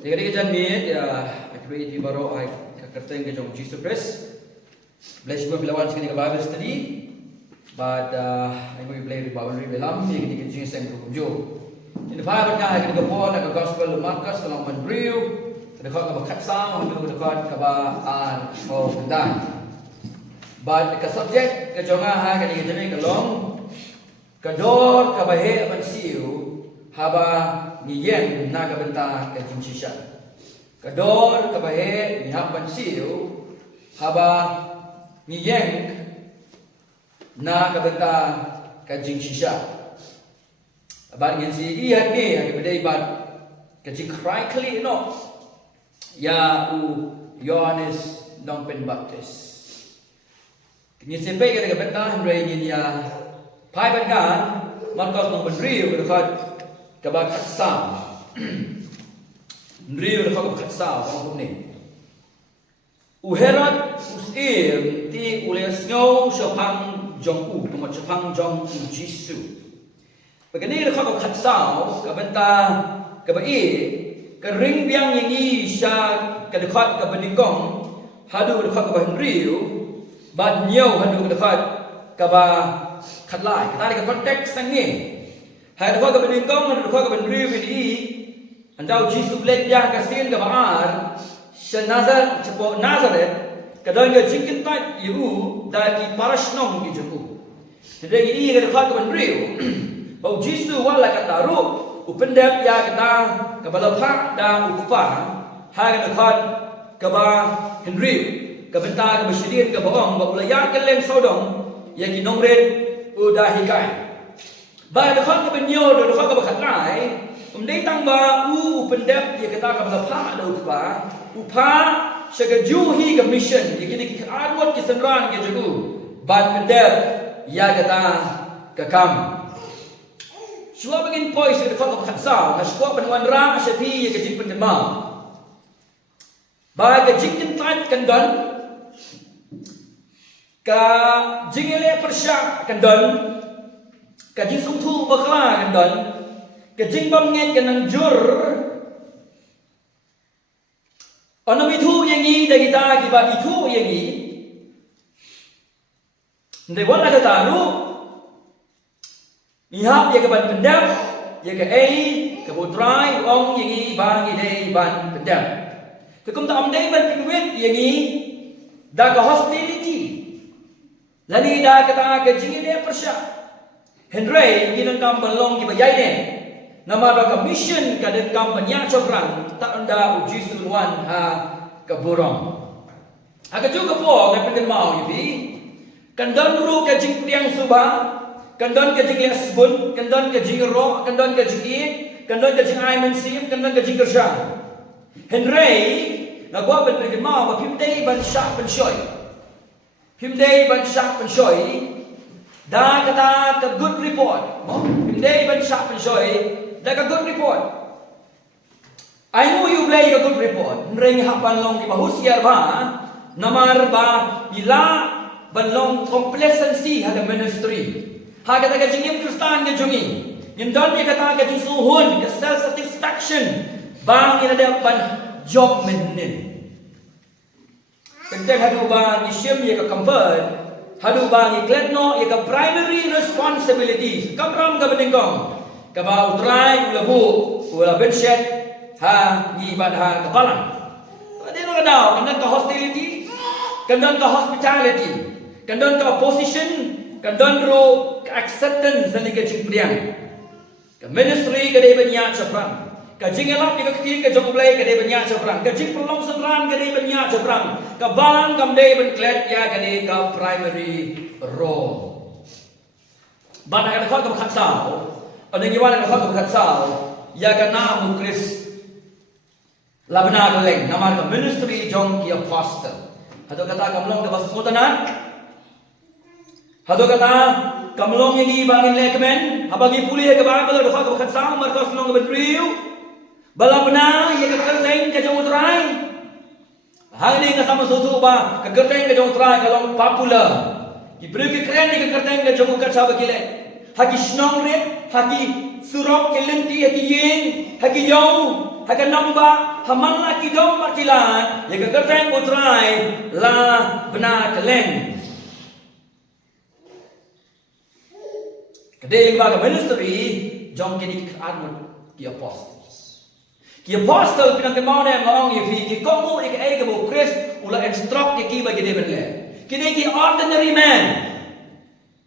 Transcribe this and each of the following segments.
Jadi kita ni aku itu baru kertas yang jom Jesus Christ. Bless you filawan sekali ke Bible study. But I will play the Bible dalam yang kita jenis yang berkunjo. Ini Bible kan kita pun ada Gospel Markus dalam Andrew. Kita kau berkat sang untuk dekat kebaan kau kendan. But ke subjek ke jonga kita jenis kelong kedor kebahe mensiu haba niyeng na kabenta ke jinsisya. Kedor kebahe nihap mensiu haba niyeng na kabenta ke jinsisya. Abad yang si iya ni yang berdaya abad kecil kali no. Ya Yohanes dong Pembaptis. Kini sampai kita kabenta Henry ni ya pai bangan Markus nong berdiri berdekat kebat katsam. Berdiri berdekat katsam orang ni. Herod usir ti oleh snow Shopang Jong U, nomor Shopang Jong U Jisu. Begini dekat katsam kabenta kabai kering biang yang isya kedekat ke beningkong hadu dekat ke Henry bad nyau hadu dekat ke katlai kita ada konteks ni hadu dekat ke beningkong hadu dekat ke Henry ini andau Jisu blek dia kasin ke baar senazar cepo Nazaret kadang dia jingkin tat ibu dari parashnong ki jengku jadi ini ke dekat ke Henry bau Jisu wala kata ru upendap ya kita kebalapa dan ukupa hari dekat keba Henry kebenta kebesyirin kebawang baulaya keleng saudong yang kinongret udah hikai ba dekat kebenyo dekat kebakatlai umdai tangba upendap ya kita kebalapa dan ukupa upa segajuhi ke mission yang kini kearwat kesenran ke jagu ban pendap ya kita kekam Shua begin pois ke dekat khatsa, na shua penuan ra asyapi ye kejing pendema. Ba kejing kentat kendon ka jingele persyak kendon ka jing sungtu bakla kendon ka jing bamnget kenang jur ono itu yengi dagita kiba itu yengi ndai wala ka taru Ihap ya keban pendam, ya ke ke putrai ong yang ini bang ini ban pendam. Tekum tak amdai ban penuit yang ini dah ke hostility. Lani dah kata ke jingin dia persyak. Henry kita kam belong di bayai ni. Nama dah ke mission kada kam banyak cokrang tak anda uji suluan ha ke burung. Agak juga po ke pengen mau ini. Kandan ru ke jing priang subah. Kandon ke jing lesbun, kandon ke jing ro, kandon ke jing i, kandon ke jing aiman sim, kandon ke jing kershan. Henry, na gua ben pergi mau, pimdei ban syak ban shoy. Pimdei ban syak ban shoy. Da kata ke good report. Pimdei ban syak ban shoy, da ke good report. I know you play a good report. Henry hak ban long ki bahusiar ba, namar ba ila ban long complacency hada ministry. Hak kata kajing Kristan ke jungi. Yang don dia kata kajing suhun, ke self satisfaction. Bang ina dia ban job menin. Tentang hadu bang isyam ye ke convert, hadu bang ikletno ye ke primary responsibilities. Kamram ke beningkong. Ke ba utrai ulabu, ula bedshed, ha ni ban ha kepalang. Dia nak tahu, kandan ke hostility, kandan ke hospitality, kandan ke opposition, kandan ro acceptance dan ke jingpriang ke ministry ke dia banyak seberang ke jingelap di kecil ke jong play ke dia banyak seberang ke jing pelong seberang ke dia banyak seberang ke bang kam dia benklet ya ke dia ke primary role ban akan kau ke khatsau ada gimana kau ke khatsau ya ke nama Kris labna geleng nama ke ministry jong ki apostle atau kata kamlong ke basmutanan atau kata kamlong yang ibangin lekmen, habagi pulih ke bang kalau doa ke sang Markus nong berdriu, balapna yang kekerteng ke jauh terai, hari ini sama susu ba kekerteng ke jauh terai kalau popular, diberi keren ke kekerteng ke jauh kerja bagile, hagi snong re, hagi surok kelenti hagi yen, hagi jauh, hagi namba, haman laki dom makilan ya kekerteng utrai la benar keleng kedai baga ministry jom kini keadaan ki apostle pinang kemana yang maong ye ki komu ik ai ke bo Christ ula instruct ki bagi dia benle kini ki ordinary man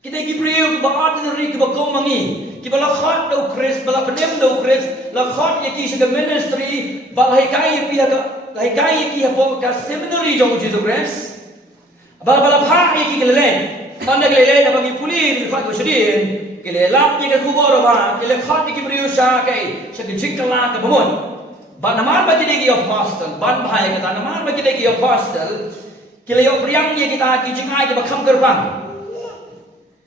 kini ki beliau ba ordinary ki ba komangi ki bala khat do Christ bala penem do Christ la khat ye ki se ministry bala hikai pi ga hikai ki ha ka seminary jong Jesus Christ bala pha ye ki kelele tanda kelele na bagi puli khat ko sedin kelele lap ye ka kubor ba kelele khat ki beliau sha kai se ki jikala ka bamun ban namar bagi degi apostle ban bhai kata namar bagi degi apostle kile yo priang ye kita ki jingai ke bakham gerbang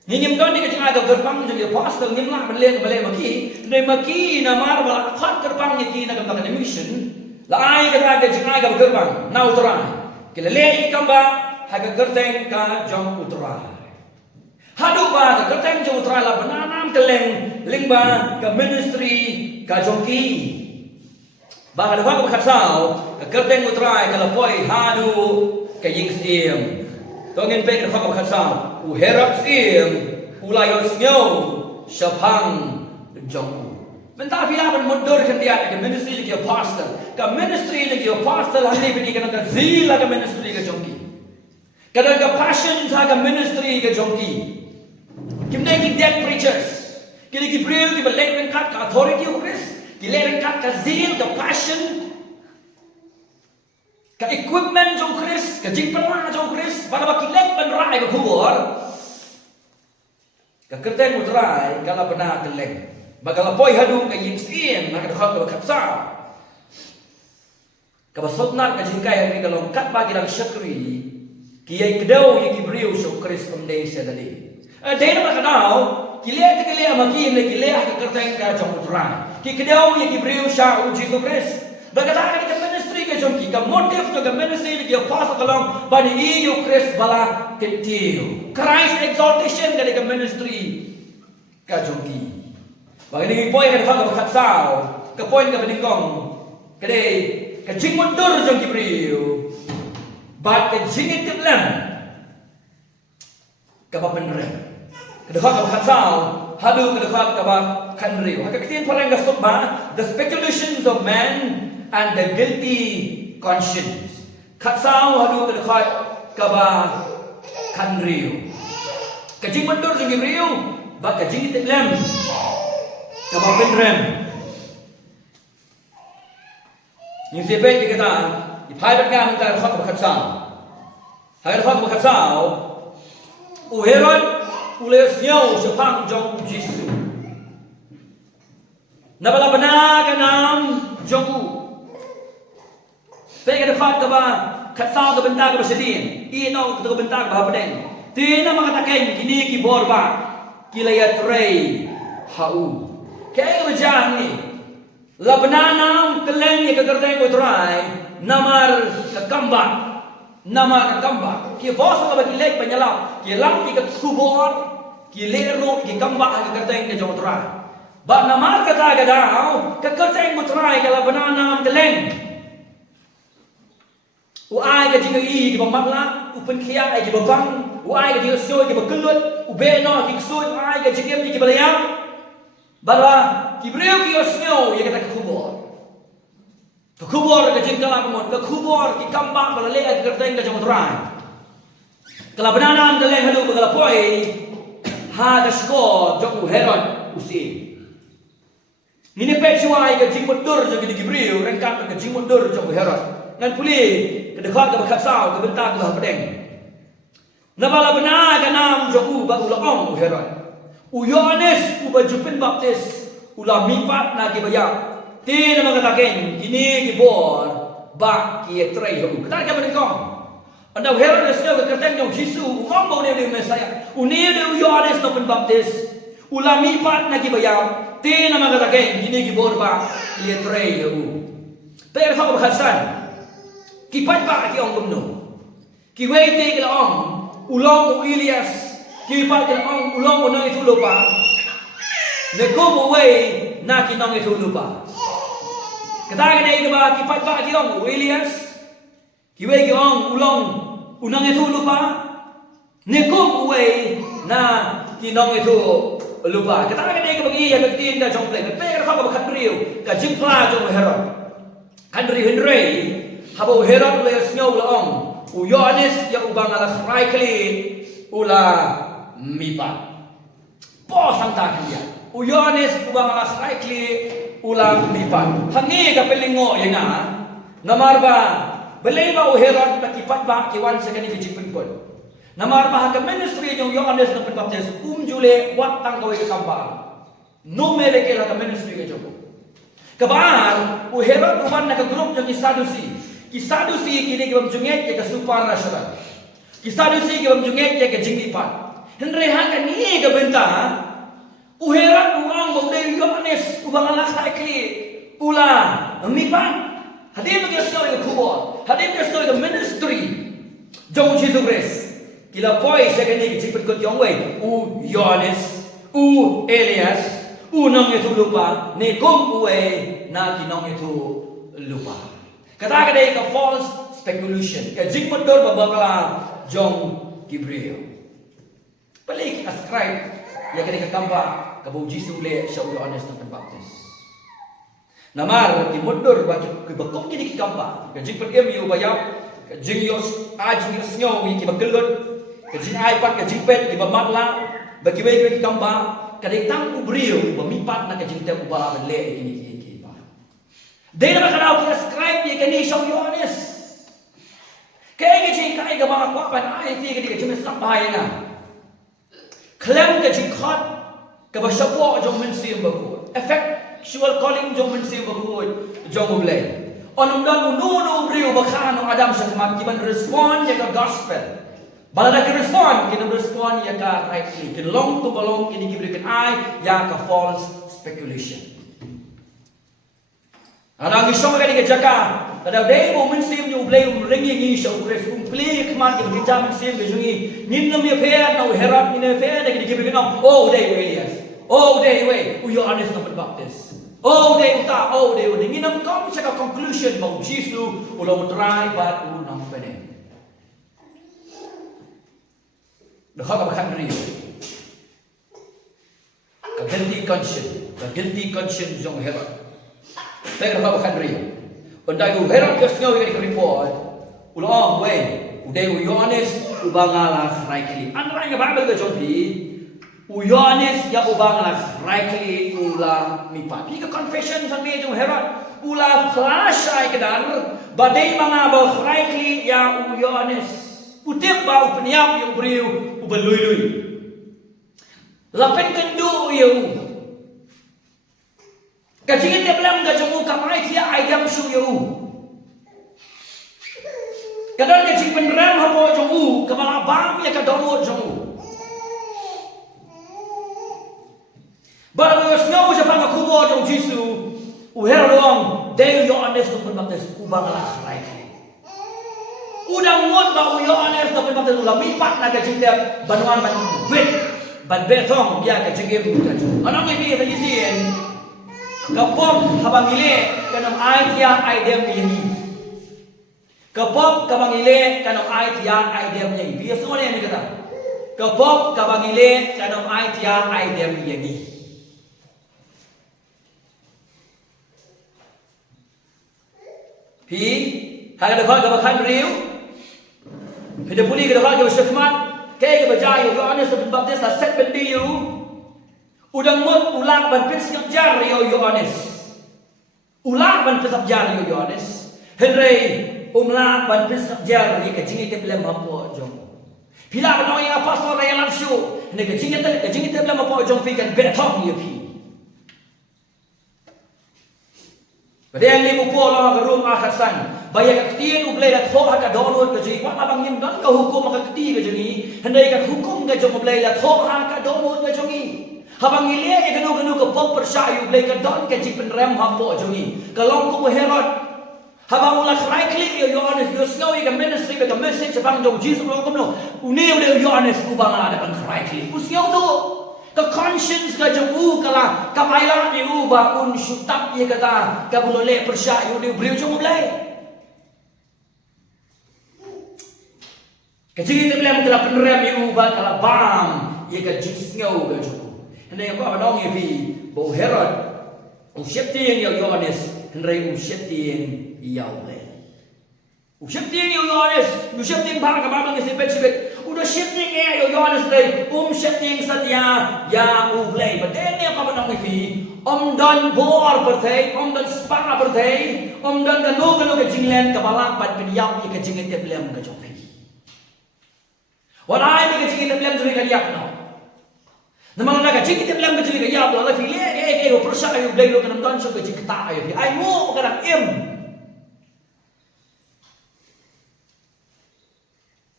ni nyim don ni ke jingai ke gerbang jadi apostle nyim lah bele maki namar bala khat gerbang ye ki na kam mission la ai kata ke jingai ke gerbang na utara kile le ki kamba ha ke gerteng ka jong utara hadu ba ke gerteng jong utara la bananam keleng lingba ke ministry ka jongki Bahkan kalau kita tahu, kerteng utrai kalau poi hadu ke ying sim, tongin pe kalau kita tahu, uherap sim, ulayos nyo, syapang jong. Mentah bila pun mundur kendiat ke ministry ke apostle, hari ini kena ke zila ke ministry ke jongki, kena ke passion sa ke ministry ke jongki. Kimna ki dead preachers, kini ki beliau ki belek mengkat ke authority of Christ. Gila kat ke zeal, ke passion, ke equipment jauh Chris, ke jingpelah jauh Chris, pada baki lek benerai ke kubur, ke kerteng utrai, kalau benar keleng, bagala poi hadu ke yingsin, nak dekat ke kapsa, ke basotnat ke jingkai hari kalau kat bagi dalam syakri, kiai kedau yang diberiu syuk Chris Indonesia tadi. Dia nak kenal, kilia maki le kilia ke kerteng ke jauh utrai. Ki kedau ye ki beriu sha u Jesus Christ bagala ka ministry ke jomki ka motive to ka ministry ke apostle kalam bani you Christ bala ketiu Christ exaltation ka ministry ka jomki bagani poin ka ka khat sao ka poin ka beningkong kade ka jingmundur jomki beriu ba ka jingit lam ka ba penre ka khat sao hadu ka ka ba Kanriu. Haka ketiin parang gasot ba? The speculations of man and the guilty conscience. Katsao hadu kedekat kaba kanriu. Kajing mundur jeng riu, ba kajing itlem. Kaba benrem. Yung sipet dikata, ipaibat nga minta dekat katsao. Haka dekat katsao, uherot ules nyaw sa pang jong Jisu. Nabala benar ke nam jongku. Saya kata fat ke ba katsau ke bentar ke bersedin. Ino ke bentar ke bahapeden. Tina mengatakan kini ki borba kilaya trei hau. Kaya berjalan ni. La benar nam keleng ye ke kerteng utrai namar ke kambak. Ki bos ke bagi lek penyelap. Ki lam ki ke kubur. Ki lero ki kambak ke kerteng ke jong utrai. Ba namar kata gadau ke kerteng utrai kalau benar nam keleng. Uai ke jika i ke bamakla, upen kia ai ke babang, uai ke jika soi ke bakelut, ubeno ke soi uai ke jika ke balayam. Bala ki breu ki osnyo ye kata ke kubur. Ke kubur ke jika la pemon, ke kubur ki kambak bala le ke kerteng ke jong utrai. Kalau benar nam keleng hadu bagala poi ha ke skor jong Herod usi. Ini pecuai ke jingmundur jong di Gibril, rengkat ke jingmundur jong Herod. Ngan puli ke dekat ke katsau ke bentar ke bahapedeng. Nabala benar ke nam jong ba ula ong Herod. U Yohanes u bajupin baptis ula mipat na ki bayam. Ti nama kataken kini ki bor ba ki trei hu. Kata ke beningkong. Anda Herod esnya ke kerteng jong Yesus ngom bau ne Mesaya. Uni de Yohanes no baptis ula mipat na ki bayam. Ti nama kataken kini ki bor ba ki trei hu. Per ha Hasan kipat ba ki ong gumno. Ki wei te ke ong ulong u Elias kipat ke ong ulong u nang itu lupa. Ne ko mo wei na ki nang itu lupa. Kata kadai ke ba kipat ba kiong Williams. Kiwe kiong ulong unang itu lupa. Nekum uwe na kinong itu lupa. Kata kadai ke bagi yang ketin ka jong play. Per ka ba kadriu ka jimpla jong Herod. Kadri Henry habo Herod le snyo laong. U Yohanes ya ubang ala raikli ula mipa. Po sang ta kia. U Yohanes ubang ala raikli ulang lipat. Hangi ka pelingo yang namar ba belai ba Herod takipat ba kiwan sekali kejipun pun. Namar ba ka ministry yung Yohanes na Baptist jule watang kawai ke kampar. No mere ke la ka ministry ke joko. Kabar Herod uban na ka group yung Isadusi. Isadusi kini ke bamjunget ke supernatural. Isadusi ke bamjunget ke jinglipat. Henry ha ka ni ka benta Herod uang bawdai Yohanes ubang anak saikli ula mipan hadim ke story ke kubur hadim ke story ke ministry jong Jesus Christ kila poi sekali ke cipet ke jongwei u Yohanes u Elias u nong itu lupa nekum uwe na kinong itu lupa kata kadai ke false speculation ke jipet dor babakala jong Gabriel balik ascribe ya kadai ke kampa kabau Jisu le Shaul Yohanes na Baptist. Namar ki mundur ba ki bakok kini ki kampa. Ka jing pagem yu bayap, ka jing yos ajing yos nyaw ki bagelut, ka jing aipat ka jing pet ki bamatla, bagi we ki kampa, ka dai tang ubriu bamipat na ka jing te ubala le kini ki ba. Dai na kanau ki ascribe ni kani Shaul Yohanes. Kaya ki jing kai ka ba kwa pan ai ti ka jing sap bahaya na. Klem ka jing khot kaba syapo jong mensim bakut effectual calling jong mensim bakut jong ublay onum dan ununo brio bakano adam syakmat kiban respond ya ka gospel balada ki respond kini respond ya ka rightly kin long to balong kini gibrekan ai ya ka false speculation ada ngisong ka di jaka kada day mo mensim jong ublay ringi ngi shaw kres kumplek man ki kita mensim jungi ninnom ya fair na Herod ni fair na ki gibrekan oh day Elias oh day way u Yohanes na Baptist oh day uta oh day uta nginam kom sa ka conclusion mo Jesus ulo try but u nang pene dakha ka bakhan ri ka guilty conscience jong Herod pero ka bakhan ri undai u Herod ka sngaw ka report ulo way u day u Yohanes u bangala rightly anra nga Bible ka jong u Yohanes ya ubang la rightly ula mipat. Ika confession sa niya yung Herod. Ula flash ay kadar. Baday mga ba rightly ya u Yohanes. Utip ba upanyap yung beriw ubaluy-luy. Lapin kendo yung. Kajingin ka belam gajong kamay tiya ay damsyo yung. Kadang kajing penram hapo yung kamalabang ya kadonod yung. Baru snow siya pang kubo jong Jisu u Herod day Yohanes na Baptist ubang la rightly udang ngot ba u Yohanes na Baptist lamipat na kajinda banuan man wit ban betong ya kajigim ka jo anong ibig sabihin kapom habang ile kanang ay tiya ay dem ni kapom kabang ile kanang ay tiya ay dem ni biasa ni kata kapom kabang ile kanang ay tiya ay dem ni Pi, hal ada kau bakal beriu. Pada puli kita kau syakmat, kaya kita berjaya. Yohanes bin Baptist lah set bendiu. Udang mut ulang ban prinsip jar Yohanes. Ulang ban prinsip jar Yohanes. Henry umlang ban prinsip jar ni kecing itu belum apa jom. Pila benoi apostol raya langsung. Ni kecing itu belum apa jom fikan betong ni pi. Pada yang limu pola ke rumah akasan, bayar ketiin ublay lat ho haka download ke jadi, wala bang nim dan ka hukum ka keti ke jadi, hendai ka hukum ke jom ublay lat ho haka download ke jadi. Habang ilia ke ganu ke pop persya ublay ka don ke jipen rem hapo jadi. Kalau ku Herod, habang ulah rightly Yohanes yo snawi ke ministry ke message bang jom Jesus lo kumno. Uni udah Yohanes ubang ada bang rightly. Usiau tu Ka conscience ka jong kala kapaila ni ba un syutap ye kata ka bulole persya yu ni brio jong mulai. Ka jing te blem kala penrem yu ba kala bam ye ka jing ngau ka jong. Hendai ko abang ye bi bo Herod u syeptien yo Yohanes hendai u syeptien yau le. U syeptien yo Yohanes, u syeptien ba ka ba ngi sepet udah shifting yo Yohanes day shifting satya ya uglay but then ya kapan ang ifi dan bor bertay dan spa bertay dan gano ke jinglen kabalak pat pinyaw ni ke jingin teblem ke jopi walay ni ke jingin teblem juri ka yak no namang na ka jingin teblem ke juri ka yak no la fili ko persa yo blay lo kanam don so ke jing ta ay ay mo ka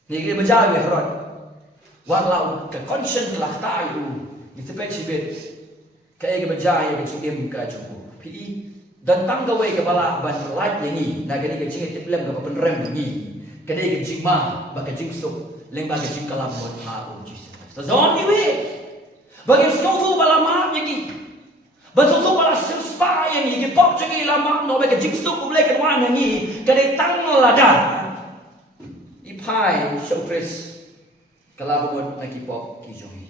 Nigri baca ni Herod, walau ke conscience lah tahu, itu pecibet, kaya ke baca yang kecil ke cukup, pi dan tanggawai ke bala ban light yang ni, nak kena kecil tiplem ke penerem ni, kena kecil mah, bagi kecil sup, lembah kecil kalam buat haru Jesus. Tazon ni we, bagi suatu bala mah yang ni, bagi suatu bala sespa yang ni, pop cengih lama, no bagi kecil sup boleh kewan yang ni, kena tang lada. Ipai syukris kalabot na kipok kijong.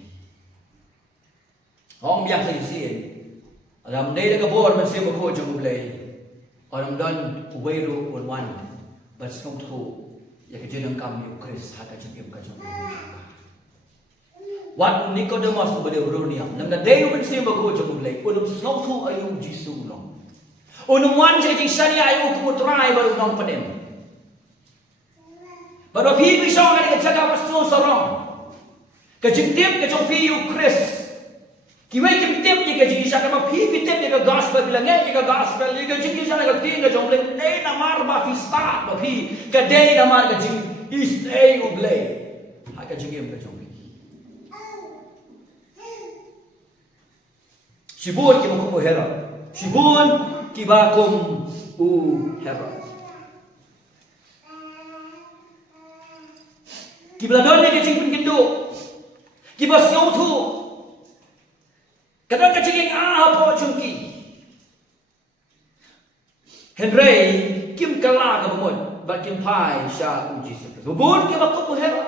Hong biang sa yusin. Alam day na kabor man siya mako jong ulay. Alam don uwero unwan. But snong to ya kajinang kami ukris haka jong kajong. Wat Nicodemus bade uroniam. Nang na day man siya mako jong ulay. Unum snong to ayong Jisu long. Unum wan siya jing sani ayong kumutray baru nong panem. Baru pipi song ada kejaga pastu sorong. Kejintip kejong piu Chris. Kiwai kejintip ni kejing isya kama pipi tip ni ke gospel bilang ni ke gospel ni kejing isya nak ting kejong lek day namar ba fispa ba pi ke day namar kejing is day ublay. Ha kejing em kejong pi. Sibun kibakum Herod. Sibun kibakum Herod. Kibaladon ni kecing pun gindu. Kibas nyautu. Kadang kecing apa cungki. Henry kim kala ka bumon, but kim pai sya uji sepes. Bubun kibakuk Herod.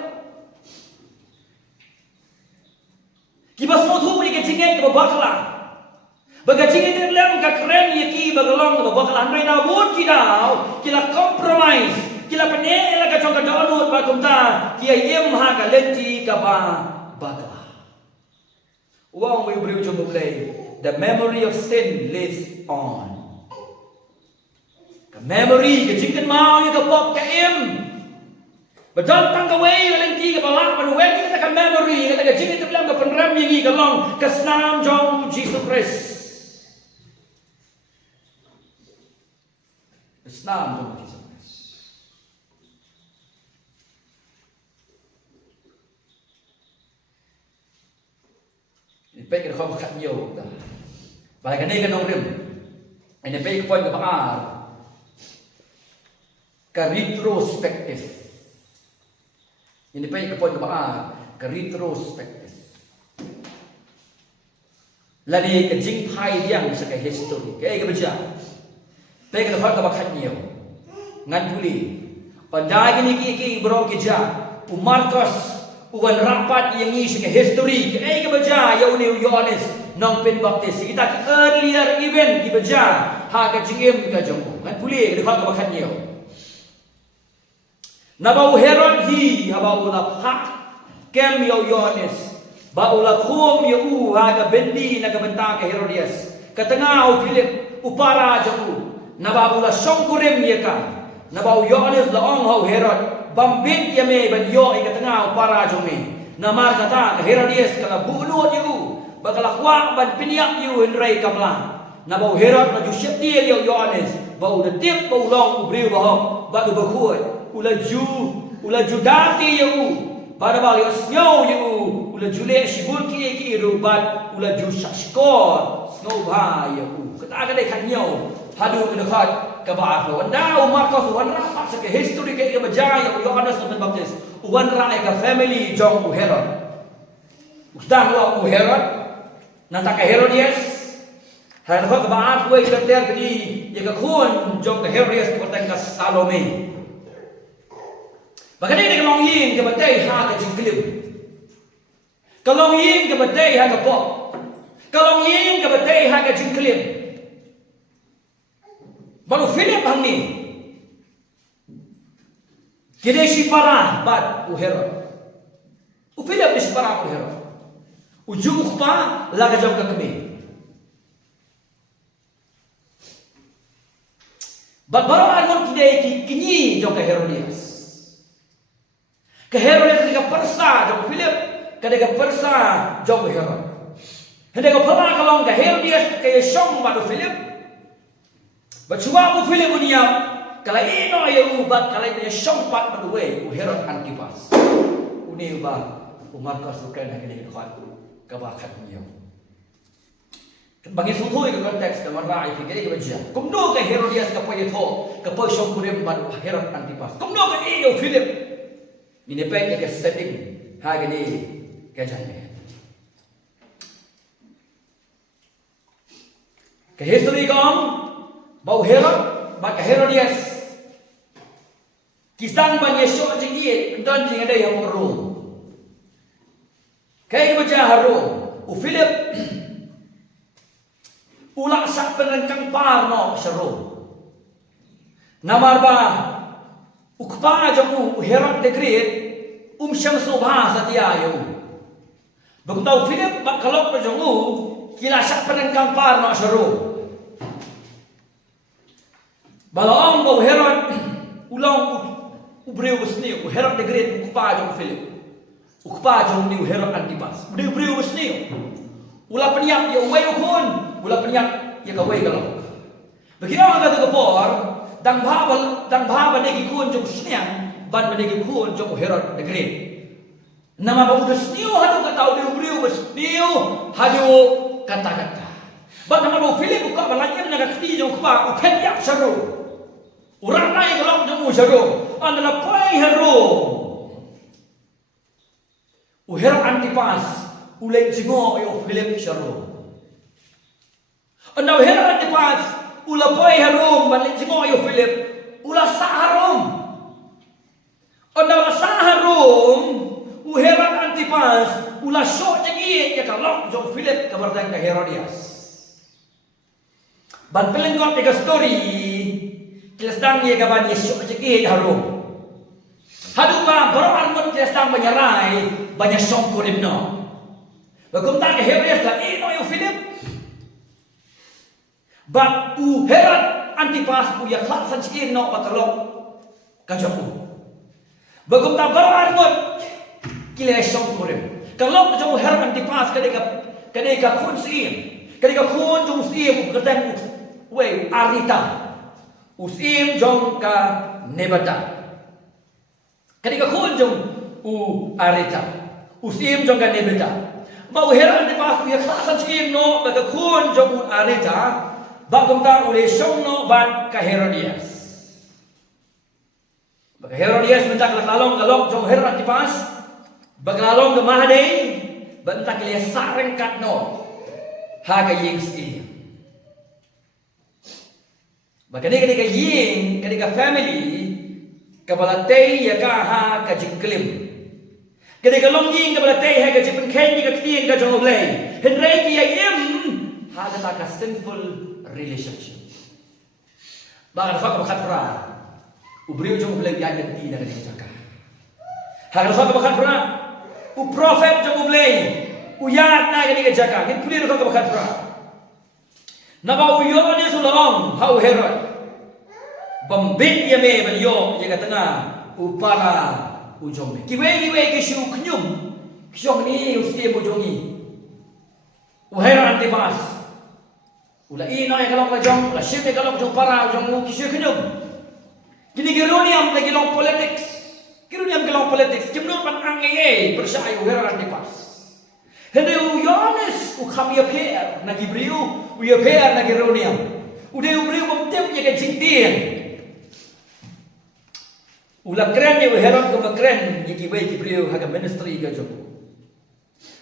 Kibas nyautu ni kecing ke babakla. Bagacing itu lem ka keren yaki bagalong ka babakla. Henry na bun kidau, kila compromise. Kila penela ka chong ka donut ba kumta kia yem ha ka lenti ka ba bagla. Uang we bring chong play. The memory of sin lives on. The memory ka jingkan mau ka pop ka em. Badal tang ka way lenti ka balak pa we kita ka memory ka jingkan teplam ka penram yang ka long ka snam jong Jesus Christ. Snam jong Jesus. Baik kita kau kat nhiều ta. Bài cái này cái nông rim. Anh này baik point cái bạc. Cái retrospective. Ini baik cái point cái bạc. Cái retrospective. Là đi cái chính phai yang sẽ cái history. Cái bây giờ. Baik kita kau kat nhiều. Ngan puli. Pandai cái này cái bro kita. Marcos. Uwan rapat yang isi ke history ke kebaca ya uni Yohanes nong pen baptis kita earlier event dibaca ha ka jingim ka jongku kan puli ke dekat ka bakhan yo na bau Herod hi ha bau la hak kem yo Yohanes bau la khum yo ha ka bendi na ka benta ke Herodias ka tengah Philip upara jongku na bau la songkurem ye ka na bau Yohanes la ong ho Herod bambit ya me ban yo ika tengah para jome namar kata ke Herodias kala bunuh you bakal kwak ban piniak you henry kamla na bau Herod na ju syepti yo Yohanes bau de tip bau long ubriu bahok ba du bakhuat ula ju dati you pada bali asnyo you ula ju le shibul ki rubat ula ju shashkor snow ba you kata ka dai khan yo hadu ke dekat ke bawah wan dau Marcos wan rapat ke history ke bajaya Yohanes the Baptist wan ra ke family jong Herod usdang lo Herod Nanta ka Herodias. Hal ko ka baat way ka ter kini ya ka khun jong ka Herodias ka tang ka Salome. Bagani ni kalong yin ka batay ha ka jingklim. Kalong yin ka batay ha ka po. Kalong yin ka batay ha ka jingklim. Baru Philip hang ni. Kini si para bat u Herod. U Philip ni si para u Herod. Ujung pa laga jom ka kami. Bat baru angon kini kini jom ka Herodias. Ka Herodias ni ka persa jom Philip, ka de ka persa jom Herod. Hendak ka pala kalong ka Herodias ka yong bat Philip. Bat suwa u Philip niya kala ino ayu bat kala ino yong pat bat we u Herod Antipas. Uni ba Markus bukan kini dekat kabakat niyo. Bagi sutui ke konteks dengan rai fikir ke baca. Kumno ke Herodias ke payeto ke poison kurim bad Herod Antipas. Kumno ke iyo Philip. Ini pek ke setting ha gini ke jane. Ke history kong bau Herod bad ke Herodias. Kisang ban Yesus jingi enton jingi ada yang meru. Kaya baca haru, u Philip ulak sak penengkang parno seru. Namar ba ukpa jamu Herod the Great syamsu bahasa tiayu. Begutau Philip bak kalok pajamu kila sak penengkang parno seru. Balong bau Herod ulang ubreu besni u Herod the Great ukpa jamu Philip. Ukpa jom ni Herod Antipas. Beri besni. Ula peniak ya way ukun. Ula peniak ya ka way kalau. Bagi orang kata kepor, dang bhaba negi kun jom sniang, ban negi kun jom Herod the Great. Nama ba udah sniu hadu kata udah beri besniu hadu kata-kata. Ban nama ba Philip buka balanya naga kti jom kpa uken yak seru. Urang nai kalau jom seru. Adalah pai haru. Herod Antipas ulai jingo yo Philip Sharon. Andau Herod Antipas ula poi harum balik jingo yo Philip ula saharum. Andau saharum Herod Antipas ula syok jengi ya kalok jong Philip kabartang ke Herodias. Ban pelengkot tiga story kilasdang ye kaban Yesus jengi harum. Hadu ba baru armut kilasdang menyerai banyak song kurim no. Bagum tak ke Herodias lah ino yo Philip. But u Herod Antipas u ya klak sanjin no bakalok kajamu. Bagum tak baru armut kila song kurim. Kalau jom Herod Antipas kadeka kun sim. Kadeka kun jom sim ketemu we Arita. Usim jom ka Nebata. Kadeka kun jom u Arita. Usim jom ka Nebata. Bau Herod Antipas ya klasan sim no baga kun jom u Arita. Bagum ta ule song no ban ka Herodias. Baga Herodias mentak kalong jom Herod Antipas. Bagalong ke mahadai bentak liya sareng katno haga ying ski. Bagani ka ying ka family kabalatay ya ka ha ka jingklim. Ka long ying kabalatay ha ka jipen ken ka ktiin ka jonglay. Henry ki ya yim haga ta ka sinful relationship. Bagal fa ka khatra ubriu jonglay ya ka ktiin na ka. Haga fa ka khatra u prophet jom ulay uyat na gani ka jaka ngin puliro ka bakatra naba uyo ni sulong hau Herod bambit ya me banyo ya katanga upara ujong me kiwe ki shu knyum kyong ni usti bojongi u Herod Antipas ula ino ya kalong kajong la ship ya kalong jong para ujong ki shu knyum kini geroniam lagi long politics. Kira niam kelang politik, jemnur pan angeye percaya Herod Antipas. Henry Yohanes ukam ya per na Gibriu, ya per na Geroniam. Udah Gibriu memtem ya ke jingtien. Ulah keren ya Herod ke keren ya Gibriu haga ministry ga jogo.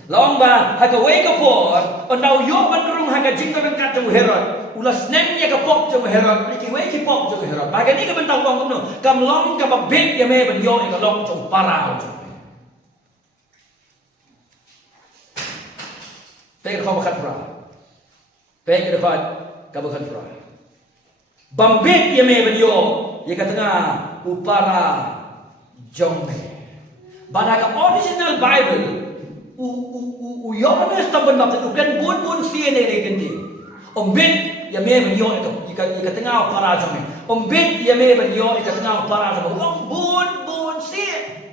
Long ba haka way ka por ondaw yo ban rung haka jing ka kat jong Herod ulas nem ya ka pop jong Herod ki way ki pop jong Herod ba ni ka ban taw kong no kam long ka ba bit ya me ban yo ka long jong para jong pe ka ba khat pra pe ka ka ba khat pra bam bit ya me ban yo ya ka tengah upara jong me ba ka original Bible Yohanes tampun baptis bukan bun sia ni regendi. Ombit ya me menyo itu ika tengah para jome. Ombit ya me menyo ika tengah para jome. Bun sia.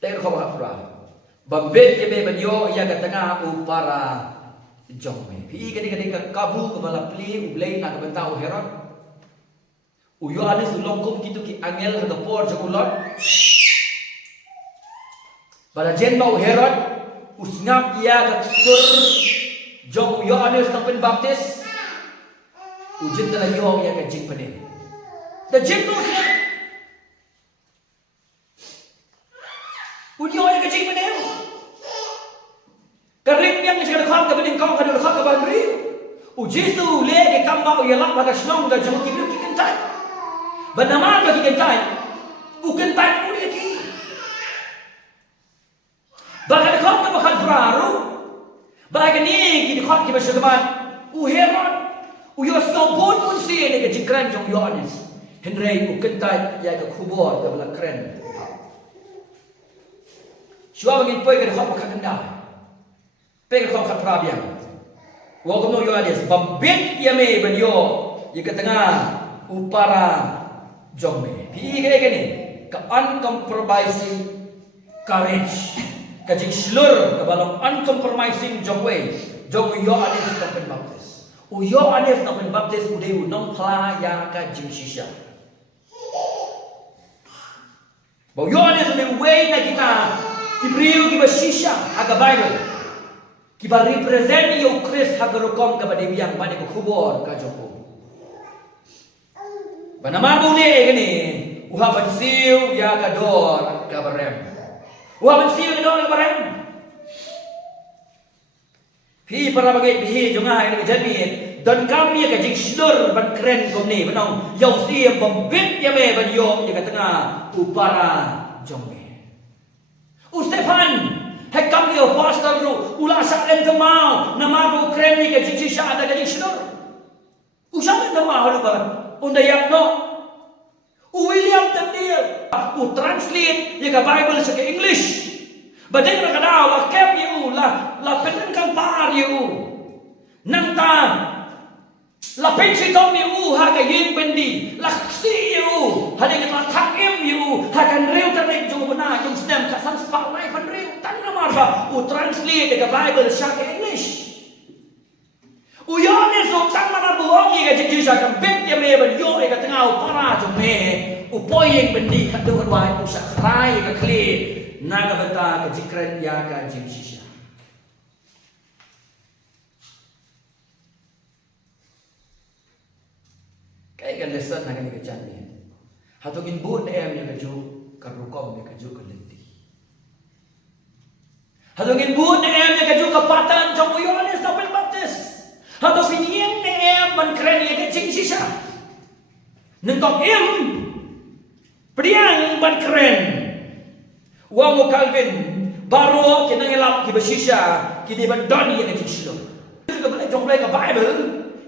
Tengok kau apa? Bambit ya me menyo ika tengah para jome. Pi kadi kabu kepala pli ublay nak bentau Herod. Yohanes ulongkom gitu ki angel ke por jengulot. Pada jenbau Herod usngap ia ke sur jong Yohanes tampin baptis. Ujin telah yo ia ke jing panen. Da jenbau sih. Ujo ia ke jing panen. Karing yang sekarang kau ke panen kau kadang kau ke bandri. Uji tu le ke kambau ia lap pada senong dan jong kibir kikentai. Bernama bagi kentai, bukan tak boleh lagi. Bahkan kau tak bakal baru, bahkan ni kita kau kita berseteman, Herod, Yosno pun sih ni kejikran jong Yohanes, Henry kentai ya ke kubur ke belah keren. Siapa mungkin pergi ke kau bakal kendai, pergi kau bakal perabian. Waktu Yohanes, bambit ya me beliau, ya ke tengah upara. Jong me, pi gini, ke uncompromising courage, ke jing slur, ke balong uncompromising jong way, jong Yohanes tampin baptis. Yohanes tampin baptis udah unong kla ya ke jing shisha. Bau Yohanes udah way na kita, kibriu kiba shisha aga Bible, kiba represent yo Chris hagarukom ke pada biang pada ke kubur ke jong. Banama bune gini, uha bansiu ya kador kabarem. Uha bansiu kador kabarem. Pi para bagai pi jonga ini jadi dan kami ya kajing slur ban keren komni benong yau si bombit ya me ban yo ya tengah upara jongme. Stefan hai kami yo pastor ru ula sa entemau nama bu keren ni kajing sisa ada kajing slur. Usah entemau halu ba. Unda yakno William Tendil translate ya ke Bible ke English badai nak ada la kem you la penen kan par you nang ta la pensi tom you ha ka yin bendi la si you ha de ka thak em you ha kan reu ta nek jong bana jong stem ka san spa lai kan reu tan na mar ba translate ke Bible ke English Yohanes tang mana buang ye ka jiji sa kan bet ye me ban yo e ka tengah para jong me upoi yang bendi kat tu kedua usak rai ka kli na ka beta ka jikren ya ka jim shisha kai kan lesson na kan ka chani hatugin buat em ya ka ju karukom ya ka ju ka lenti hatugin buat em ya ka ju ka patan jong Yohanes tapel baptis Hato piniyang na em ban kren ya ka jing shisha nengkok em Priang ban keren. Wango Calvin baru kita ngelap ki bersisa ki ban doni yang kecil. Kita boleh jomplay ke Bible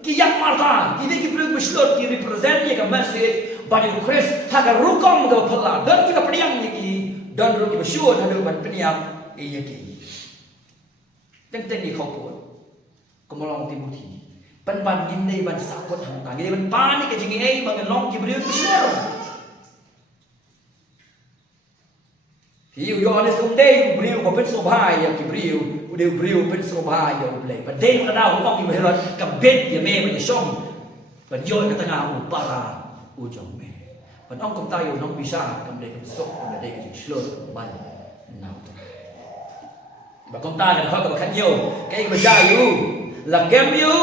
ki yak marta ki ki perlu berslot ki represent ya ke message bani Christ haga rukom ke pala dan kita priang ki dan ru ki bersyuat ada ban priang iya ki. Teng ni kau pun kemolong Timothy. Ban gini ban sakot hang gini ban panik ke jingi ai ban long ki beriu bersyuat. Hiu Yohanes umdei beriu ko pen sobhai ya ki beriu udeu beriu pen sobhai ya ublei padei kadau kong ki Herod ka bet ya me ban song ban yo ka tengah upara ujong me ban ong kom tayo nong bisa kam dei sok kam dei ki slot ban nau ba kom ta ka ka khan yo kai ba ja yu la kem yu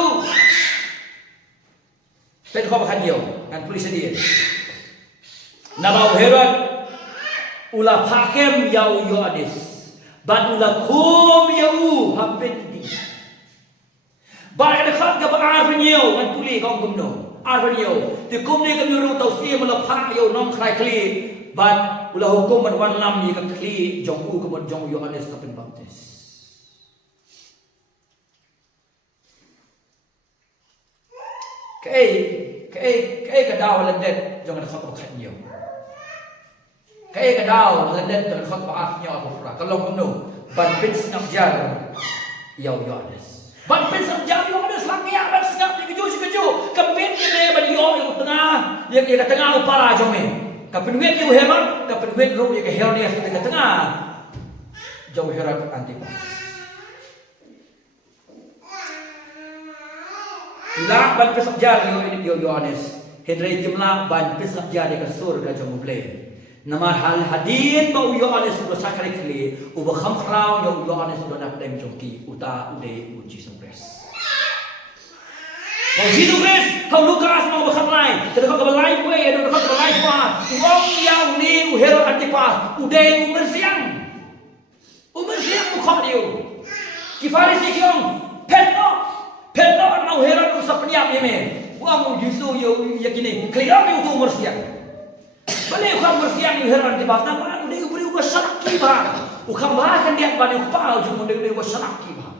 pen ko ba khan yo kan polisi dia na bau Herod Ula pakem yau Yohanes. Ban ula kum yau hapit di. Ba ada khat ka ba arvenyo ngan puli kong gumno. Arvenyo. Ti kum ni kam yuru tau si mala pha yau nong khai kli. Ban ula hukum ban wan lam ni ka kli jong u ka jong Yohanes ka pen baptis. Cái đau lên đệt cho người ta không khát nhiều. Cái đau lên đệt cho người ta không áp nhau một ra. Cái lòng cũng nổ. Ban pin snap jar yau Yohanes. Ban pin snap jar Yohanes lagi ya ban snap di keju. Kapin ini ban yo tengah. Yang ke tengah upara jome. Kapin wet yo hemat, kapin wet ru yang ke hernia ke tengah. Jauh herat Antipas. Ila ban pesap jar yo Yohanes. Henry jumlah ban pesap jar ke surga jom boleh. Nama hal hadin bau Yohanes sudah sakari kali. Uba khamrau yo Yohanes sudah nak dem jongki uta ude uji sungres. Bau Jesus Christ, kau Lukas mau berkhatlai. Kita kau berlai kue, kita kau berlai kuat. Uang yang ni uhero Antipas, ude umersiang. Umersiang ukah dia. Kifarisi kiong Penno mau heran usah peniap yeme. Uang Yesus yo yakini. Kelihatan itu umersiang. Balik ukam bersiang ni heran di bawah nama udah beri ubah sanak kibar. Ukam bahkan dia bani upau cuma dia ubah sanak kibar.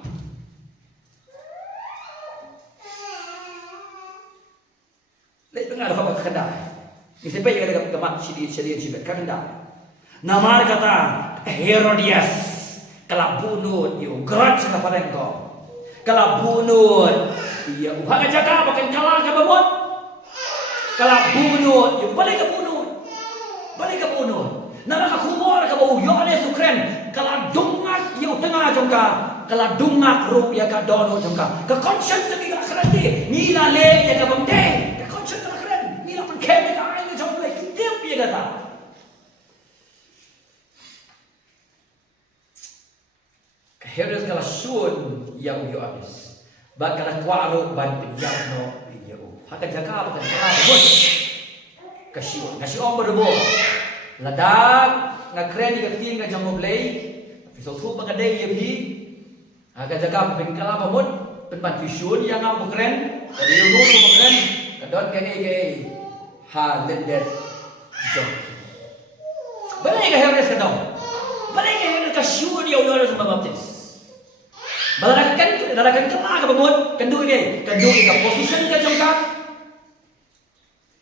Lek tengah dah kau kendai. Ni sampai yang ada teman sedih kendai. Nama kata Herodias kalau bunuh yo gerak sana pada engkau. Kalau bunuh iya uhaga jaga pakai kalah ke babon. Kalau bunuh yo balik ke bunuh. Balik ke bunuh. Nama ka kubur ka bau Yohanes Ukren. Kalau dungak yo tengah jongka. Kalau dungak rup ya ka dono jongka. Ka conscience ni ka kerandi. Nila le ya ka bangde. Ka conscience ka keren. Nila pun kene ka ai jong le kidim ya kata. Ka Herodes kala sun ya Yohanes. Ba kala kwaro ban pinjam no ya. Haka jaga ba kan kala Kasih berbo. Ladak ngakren di keting ka jang moblay. Fisau tu pagadai ye bi. Aga jaga bengkala pamut penpan vision yang ngau keren. Dari dulu keren. Kadon ke ha lendet jong. Balai ka Herodes kadon. Balai ka Herodes kasih dia udah sama baptis. Balakan kala ka pamut kandu ka position ka jong ka.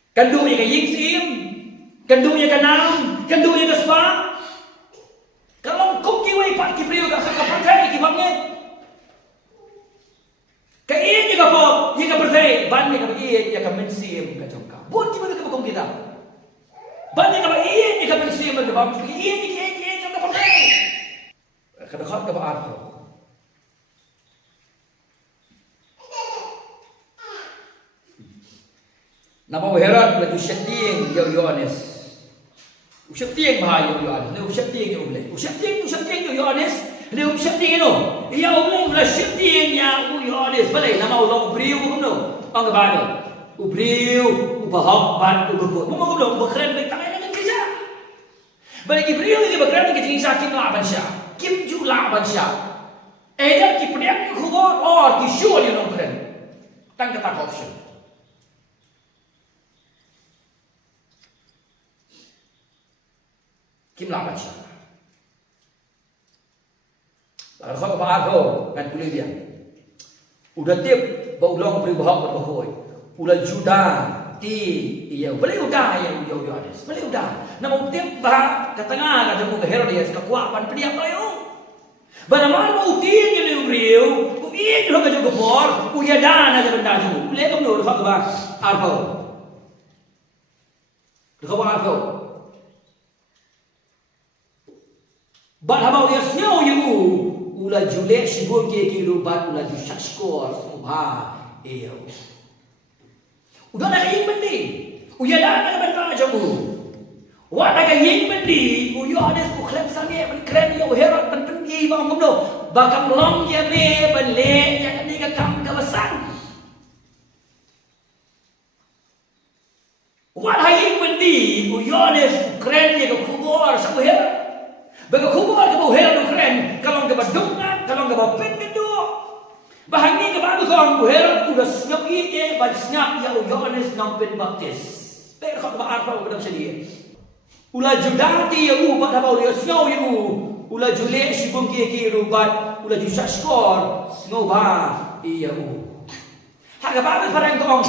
Kandu yang ying sim, kandu yang kanam, kandu yang kespa. Kalau kau kiwai pak kipriu kat sekarang kibangnya. Kaya ni kapok, ni kapertai, ban ni kapok iya ka mensim ka jongka. Bon ki mana kapok kita. Ban ni kapok iya ni ka mensim ka bang, iya ni jongka pertai. Kada khat ka ba arto. Nama heran lagi syatieng yo Yohanes. Syatieng bahaya yo Yohanes. Ni syatieng yo boleh. Syatieng yo Yohanes. Ni syatieng no. Ya boleh ulah syatieng ya Yohanes. Boleh nama Allah ubriu bukan no. Ang Bible. Ubriu, ubahak ban ubahut. Mo mo ubakren baik tangan dengan kisah. Boleh ubriu ni bakren ke kisah kim la ban sya. Kim ju la ban sya. Eda ki pediak ku khubor or ki syul yo nong kren. Tang kata option. Kim lah baca. Lalu kau bahago kan kulit dia. Udah tiap bau long beri bahag berbohoi. Ulah juda ti iya boleh udah ya Yohanes. Boleh udah. Nama tiap bahag ke tengah ke jamu ke Herodias ke kuapan pediam tayo. Banaman mau tin yang beriu. Uiin lo ke jamu bor. Uya dana ke benda jamu. Boleh kamu dulu kau bah arbo. Kau arbo. But how about this snow you ula julek sibuk ke kilo bat ula jusak skor semua iyo. Udah nak ing bendi. Uya dah nak benda jamu. Wa nak ing bendi. Uya ada bukan sange ben keren yo herot ben pengi bang ngomno. Bakam long ya me ben le ya kan ni ka kam kawasan. Wa ing bendi. Uya ada keren ya ko kubor sama herot. Baga kubur ka bo heran kren, kalong ka badungan, kalong ka ba pengedo. Bahagi ka ba ko heran udah snap ite, ba snap ya Yohanes nampin baptis. Pero ka ba arpa ko daw siya. Ula judati ya ba na ba uli snow ya ula jule sibong ki rubat, ula jusa skor, snow ba iya Haga ba parang kong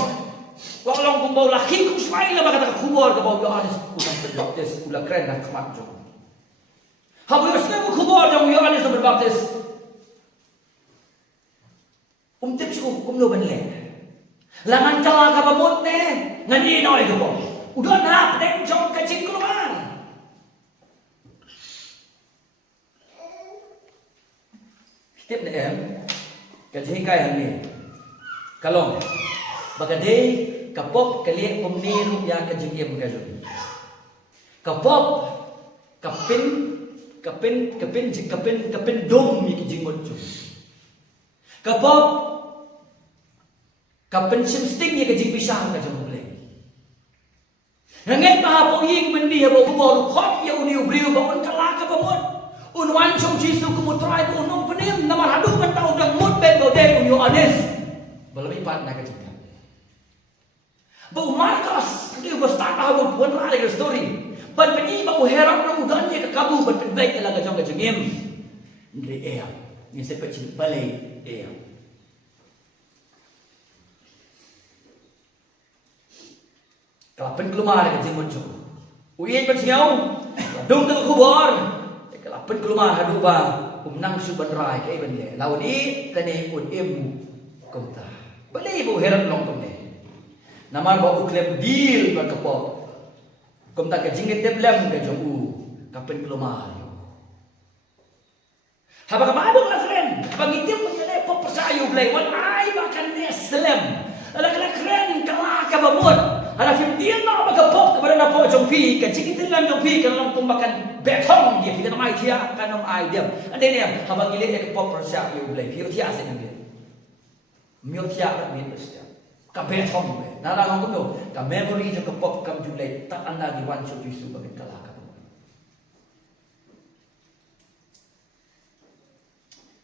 walang kung bawa laki kung smile na baka nakakubor ka bawa Yohanes ulang berbaptis ulang keren na kamatjong. Habang yung mo kubor yung Yohanes na berbaptis. Umtip siya kumlo banle. Langan cala ka babot ne. Nganino ito po. Udah na, neng jong kacing keluar. Tip na kacing kaya ni. Kalong. Bagade kapop kalian pemniru yang kejengim kajun. Kapop kapin dom mi kejingot jung. Kapop kapin simsting ya kejing pisang kajun boleh. Nangen mahapo ying mendi habo kubor khot ya uni ubriu ba on kalaka ba mon. Unwan chong jisu kumutrai ko unong penim na maradu man tao dang mut ben bode unyo anes. Balami pat na kajing. Bau Marcos, dia berstart tahu buat lagi story. Ban peni bau heran na udan dia ke kabu ban pen baik lah kajong kajengim. Ndre ni sepat cip balai Kelapen keluar kajeng muncul. Uyen ban siau, dong ke kubur. Kelapen keluar hadu ba, umnang suban rai ke ban le. Lawan i tane un komta. Balai bau heran long komne. Namar ba uklem deal ba kapok. Kum tak kejingit teblem ke jomu kapen kelumar. Haba ka maadong la kren. Pangitim mo yun po persayo blay. Wan ay makan neslem. Ala kren kala ka babot. Ala fimdian na magapok kepada na po jong pi. Kejingit teblem jong pi kalau tum makan betong dia. Kita namai tia kanong ay dia. Ande niya habang ilit ya kapok persayo blay. Piro tia sa dia. Mio tia at minus dia. Kabetong be. Narang ko no. Ka memory jo kapop kam julay tak anda di wan so Yesu bagit kalaka.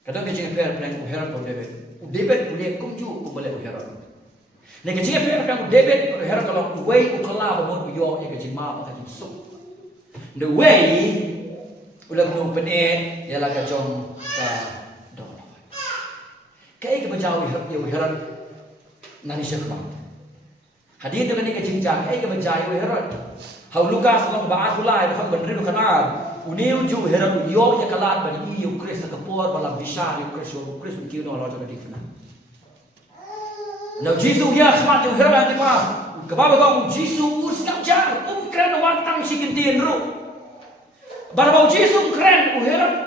Kadang kecil per plan uheran ko David. David boleh kumju ko boleh uheran. Ne kecil per plan David uheran kalau way ukala mo yo ya kecil ma pa kecil. The way ulah mo pene ya la kacong ka do. Kay ke bajau uheran nani syakma. Hadir dengan ni kecingcang, ke bajai heran. Hau Lukas long baat ulai bahang benri kanal. Uniu ju heran yo ya kalat bani iu Kris ka por balam bisha yu Kris kiu no lo jo difna. Now Jisu ya smart ju heran ti ma. Kababa ko Jisu uskam jar kren wantang sigintin ru. Barabau Jisu kren heran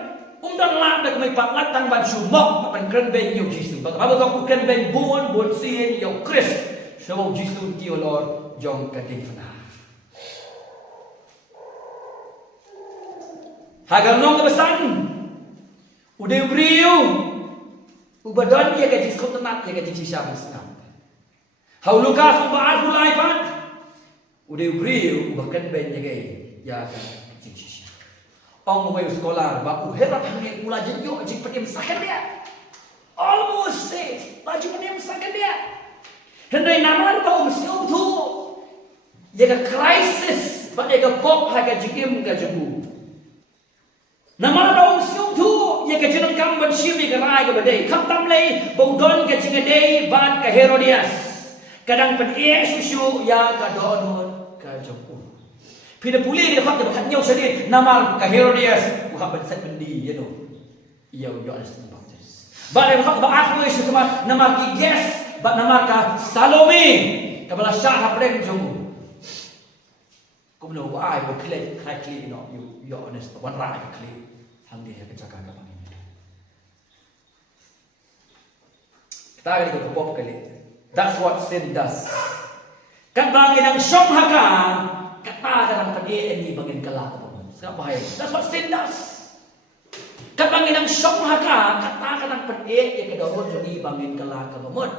dan lat dak mai pat lat tang ban sumok pan kren ben yu Jisu. Kababa ko kren ben bon sien yu Kris. So Jisu kiu Lord jong ka difna. Hagal nong kebesan, udah beriu, ubadon dia gaji skotenat dia gaji siapa senang. Hau Lukas membaat mulai pan, udah beriu bahkan banyak ya gaji siapa. Ong mau sekolah, baku herat hanya ulah jenyo jik pedim sakit dia, almost safe, baju pedim sakit dia. Hendai nama bau mesiu tu, ya krisis, pada pop harga jikim gajimu. Nama daun siung tu, ya kejenang kam bersiap di gerai ke badai. Kam tamlei baudon ke jengadai ban ke Herodias. Kadang pediak susu ya kadon ke jompu. Pina pulih dia hak dekat nyau sedih nama ke Herodias. Bukan benset bendi ya no. Ia Yohanes Pembaptis. Balik hak ba aku isu kema nama ki yes, ba nama ka Salome. Kabala syah haprem jompu. Kau nak buat apa? Klik no, Yohanes wan rai klik. Hang dia kejaga kapan ini. Kita kali ke pop kali. That's what sin does. Kat bangin ang syong haka, kata dalam padi ini bangin kelak kapan. Sangat bahaya. That's what sin does. Kat bangin ang syong haka, kata dalam padi yang kedorot jadi bangin kelak kapan.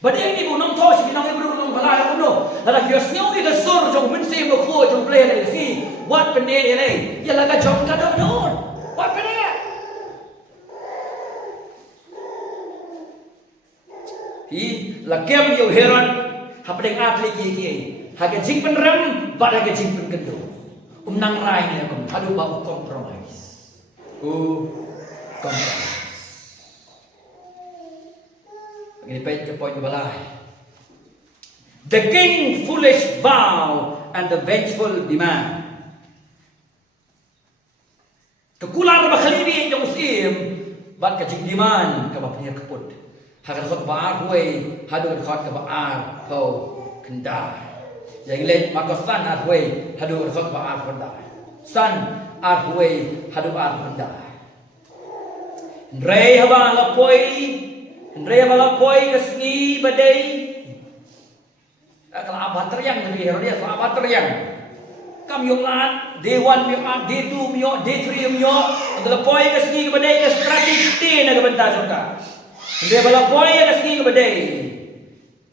Badai ni bu nong thoi si nong ibu nong balai aku no. Lalu dia snow ni kesur jong mensi mukho jong play ni si. What pene ni? Ya laga jong kada no. What pene? Hi la kem yo heron hapdeng atli ki. Haga jing penrem, bad haga jing penkendo. Nang rai ni aku. Hadu ba compromise. Compromise. Ini baik ke poin balai. The king foolish vow and the vengeful demand. Kekular bakhalibi yang usim bat kajik demand ka bapnya keput. Hakan khot baar huai hadu khot ka baar ho kendai. Yang let makosan at huai hadu khot baar kendai. San at huai hadu baar kendai. Rei haba lapoi Andrea malapoi kesni badai. Kalau abah teriang dari dia, kalau abah teriang. Kam yung lat, day 1 yung up, day 2 yung, day 3 yung. Kalau poi kesni badai ke strategi tin na kabanta suka. Andrea malapoi kesni badai.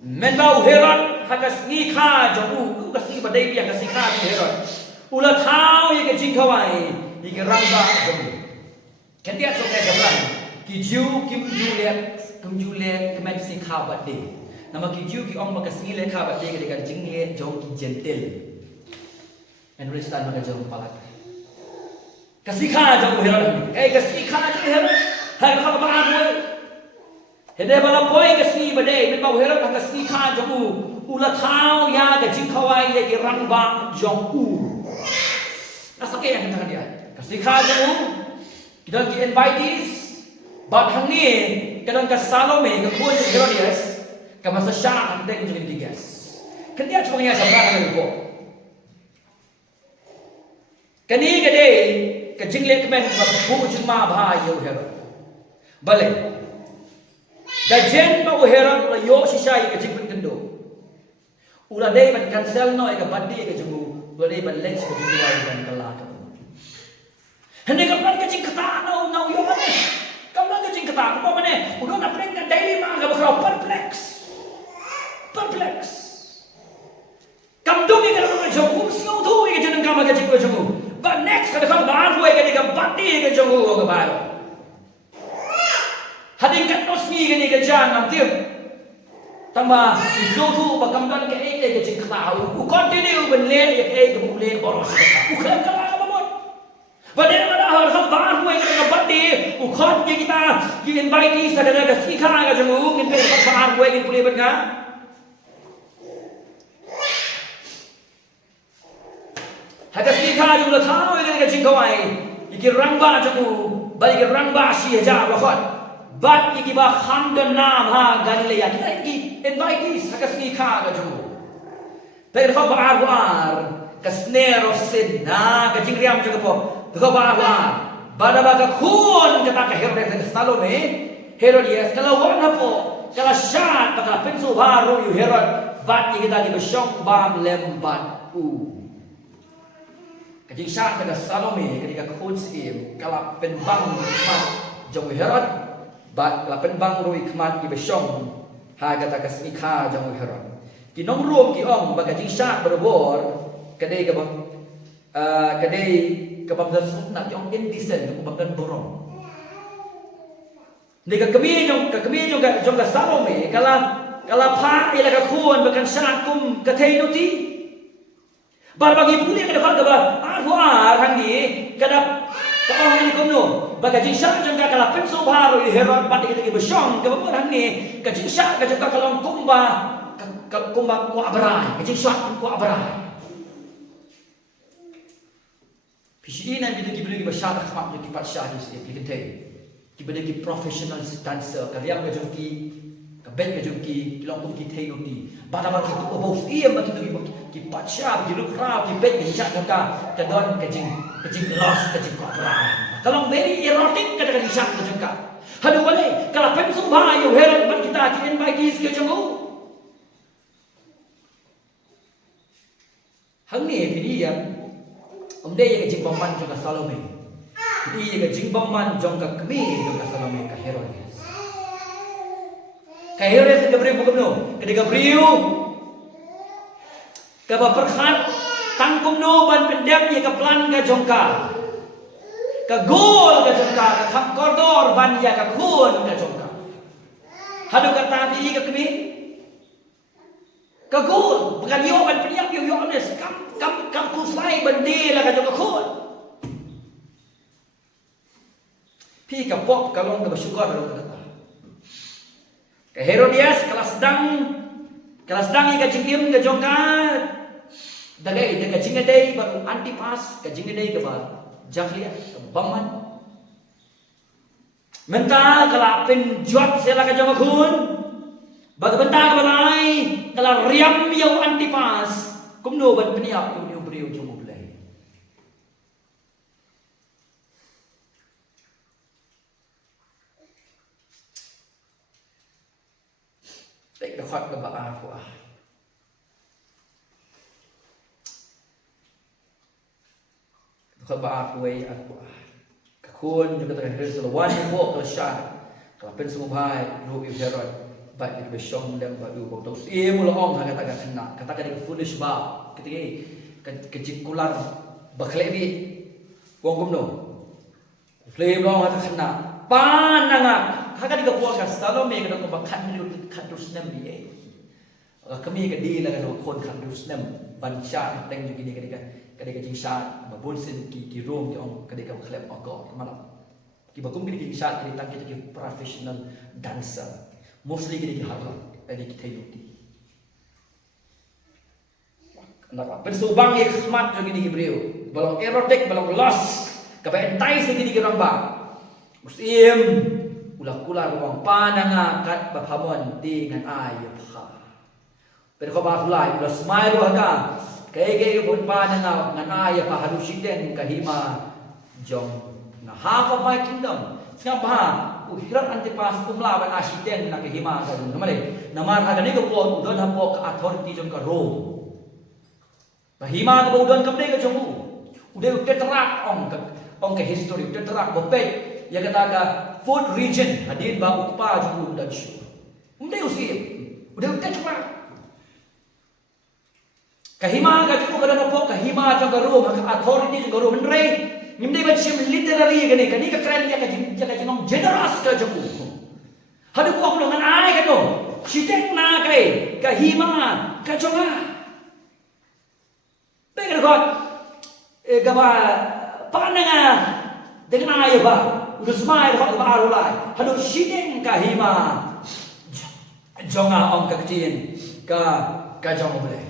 Menbau herot hakasni kha jomu, kesni badai biang kesni kha herot. Ulat thau yang kecing kawai, yang ramba jomu. Ketiak suka jalan. Kiju kim juliet Kumjule kemen si khabat de. Nama kiju ki ong makasni le khabat de kedekan jingle jong ki gentle. And restan maka jong palak. Kasih jong heran. Kasih jong heran. Hai khabat anu. Hede bala poi kasih bade men bau heran kasih jong ula thau ya ke jing khawai le ki rang ba jong u. Nasake yang kita dia. Kasih jong kita ki invitees. But hang ni kadang ka Salome ka kuan ni Herodias ka masa sya ang deng jadi digas. Kedia cuma nya sabra ka ko. Kani gade ka jingle ka men ka bu juma ba yo Herod. Bale. Da jen ba Herod la yo si sai ka jingpen kendo. Ula dei man cancel no ka badi ka jumu. Ula dei ban lex ka jumu ai ban kala ka. Hende ka pan ka jing kata no yo man. Kamu nak jing kata apa mana? Udah nak pernah daily mangga berkau perplex. Kamu dong ni kalau nak jauh, semua tu yang jangan kamu kerja kau jauh. But next kalau kamu baru yang kita bati yang jauh kau baru. Hadin kat nosni yang kita jangan nanti. Tambah itu tu bakamkan ke yang jing kata. Aku continue berleh yang boleh boros. Bukan kalau Badai mana hal hal baru yang kita bati, ukhat yang kita invite saudara ke sikha ke jemu, kita hal baru yang boleh berka. Haga sikha juga tahu yang kita jingkawai, iki rangba jemu, balik rangba si aja ukhat, bat iki bah hamdan nam ha Galilea kita iki invite haga sikha ke jemu. Tapi hal baru ke snare of sin, na ke jingriam juga po. Kau bawa, bada kun kita ke Herodias ke Salome, Herodias kalau warna po, kalau syat, kalau pinsu baru you Herod, bat kita di besyong bam lembat Kajing syat ke Salome ketika kun sim, kalau penbang mat jauh Herod, bat kalau penbang rui kemat di besyong, ha kata kesnika jauh Herod. Kinong rum kiong bagajing syat berbor, kedai ke kedai kapamzat nak yang indecent yang bahkan borong. Nika kami jong ka Salome kala pa ila ka kuan bahkan syakum ka tainuti. Bar bagi puli ka dapat ba arwar hangi kada ka orang ni kumno baga jisha jong ka kala penso baru Herod pat kita besyong ka ba hangi ka jisha ka jong ka kalong kumba ku abrai ka jisha ku abrai. Pisina bila kita bersyarat khmat kita patsah di sini kita kita bagi professional dancer kerja kerja kita bet kerja kita langsung kita hidupi pada waktu itu abang ia betul kita patsah kita crowd kita bet kerja kita don kerja lost kerja korban kalau very erotic kita kerja kerja hadu boleh kalau pensum bayu heran kita invite kerja mu hangni video Dia yang jingbaman juga Salome. Dia yang jingbaman juga kami juga Salome ke Herodias. Kahirap Gabriel bukan no. Kadi Gabriel kaba perkhat tangkum no ban pendem ye ka plan ka jongka. Ka gol ka jongka ka khap koridor ban ya ka khun ka jongka. Hadu kata ti ka kami. Ka gol bukan yo ban pendiam yo honest kam ku slai ban de la ka jongka khun. Pi ka pop ka long ka bersyukur kata. Ka Herodias kelas dang ka jingim ka jongka dagai ka jingadai baru Antipas ka jingadai ka ba Jaklia ka baman menta kala pen jot sela ka jongka khun bagbenta ka balai kala riam yo Antipas kumno ban peniap yo brio jong mulai Baik dapat ke aku Dapat aku Kakun juga terkait selawan buat kelashan. Kalau pen semua baik, lu Herod baik di besong dan badu bau tahu. Mula om kata kena, kata foolish ba. Ketika kejikular baklebi, wong kumno. Play long kata kena. Panangak, kata dia buat Salome kata kau bakan kadus nem dia. Kami kadi lah kata kon kadus nem bansha teng juga ni kadi jing shat babon sen ki rom ki ong kadi ka klep oko malam ki bakum kadi jing shat kadi tang ki professional dancer mostly kadi harap kadi ki tayuti nak persubang ye khmat jo gini Hebreu balong erotic balong loss ka ba entai se gini orang ba muslim ulah kula ruang pananga kat baphamon dengan ayo pha pero ko ba fulai ulah smile ruah ka kaya pun pananga ngan aya pa halusiten kahima jong na half of my kingdom ngapa uhirat Antipas kumlaban asiten na kahima ka namale namar hagani ko po udon hapo ka authority jong ka Rome bahima ka udon kamde ka jong udah terak ong ka history terak bopet ya kata ka fourth region hadin ba ukpa jong udan shu udah udah terak kahima ka jung ka na po kahima jong ka Rome ka authority jong ka Rome ndre nimde ba sim literally gani kani ka kran ya ka jing generous ka jong hadu ko ko ngan ai ka no sitek na kai kahima ka jong Pengen God, gaba pananga dengan ayah ba, udah semai dapat baru lah. Hadu sideng kahima, jonga ong kekecin, ka jong boleh.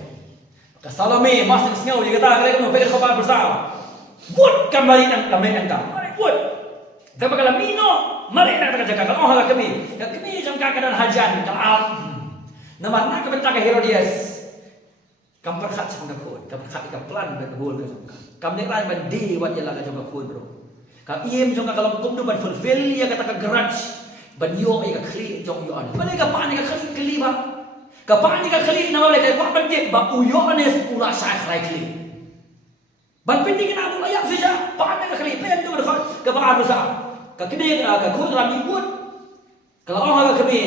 Ka Salome masih sengau dia kata kalau pengen kau bersama, buat kembali nang kami entah, mari buat. Tapi kalau mino, mari nak jaga kalau orang kami jong kakadan hajan kalau nama nak kebentak Herodias. Kam perkhat sang nakon, kam perkhat kam plan ban bol ka jong. Kam nek ran ban di wat yala ka jong ka bro. Kam iem jong ka kalam kum do ban fulfill ya kata ka garage. Ban yo ai ka khli jong yo an. Ban ka pa ni ka khli ba. Ka pa ni ka khli na wala ka ban de ba uyo anes pula sa khli khli. Ban pindi ka na mo ayak sija, pa ni ka khli pen do ka ba sa. Ka kini ka khun ram ibut. Kalau orang ka kami,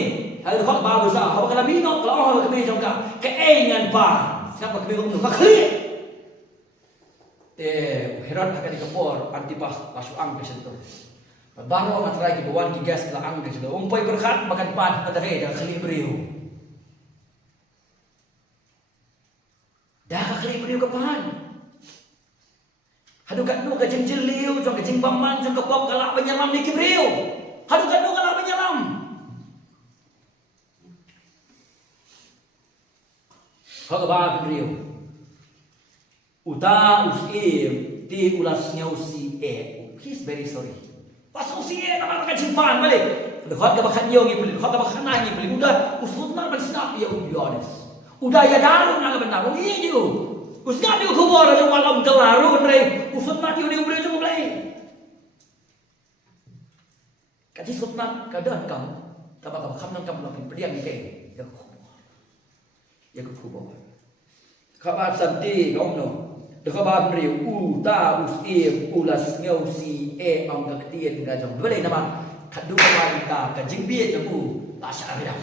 hal ka ba sa, ha ka labino, kalau orang ka kami jong ka engan pa. Siapa kami ngomong makli? Herod akan dikepor Antipas pasu ang ke situ. Baru amat lagi bawan kigas la ang ke situ. Umpai berkat makan pan ada ke dah khali beriu. Dah khali beriu ke pan. Hadu kat nu ka jeng liu jong ke jeng paman jong ke pop kalak penyelam ni beriu. Hadu kat nu kalak penyelam. Kau ba beriu. Uta usim ti ulas nyausi he's very sorry. Pas usi nama ka jimpan balik. Dekat ka bakan yo ngi beli, dekat ka bakan ngi beli. Udah usut na ban snap ya honest. Udah ya daru na benar. Oh iya ju. Usga di kubur aja malam kelaru ndre. Usut na di beli jong beli. Kaji sutna kadan kam. Tabak kam nang kam lapin pediang ke. Ya kubur. Kabar santi kau no. Dekabar beriu uta usim ulas ngausi ang kaktian gajong. Boleh nama kadu wanita kajing biye jamu tak syariah.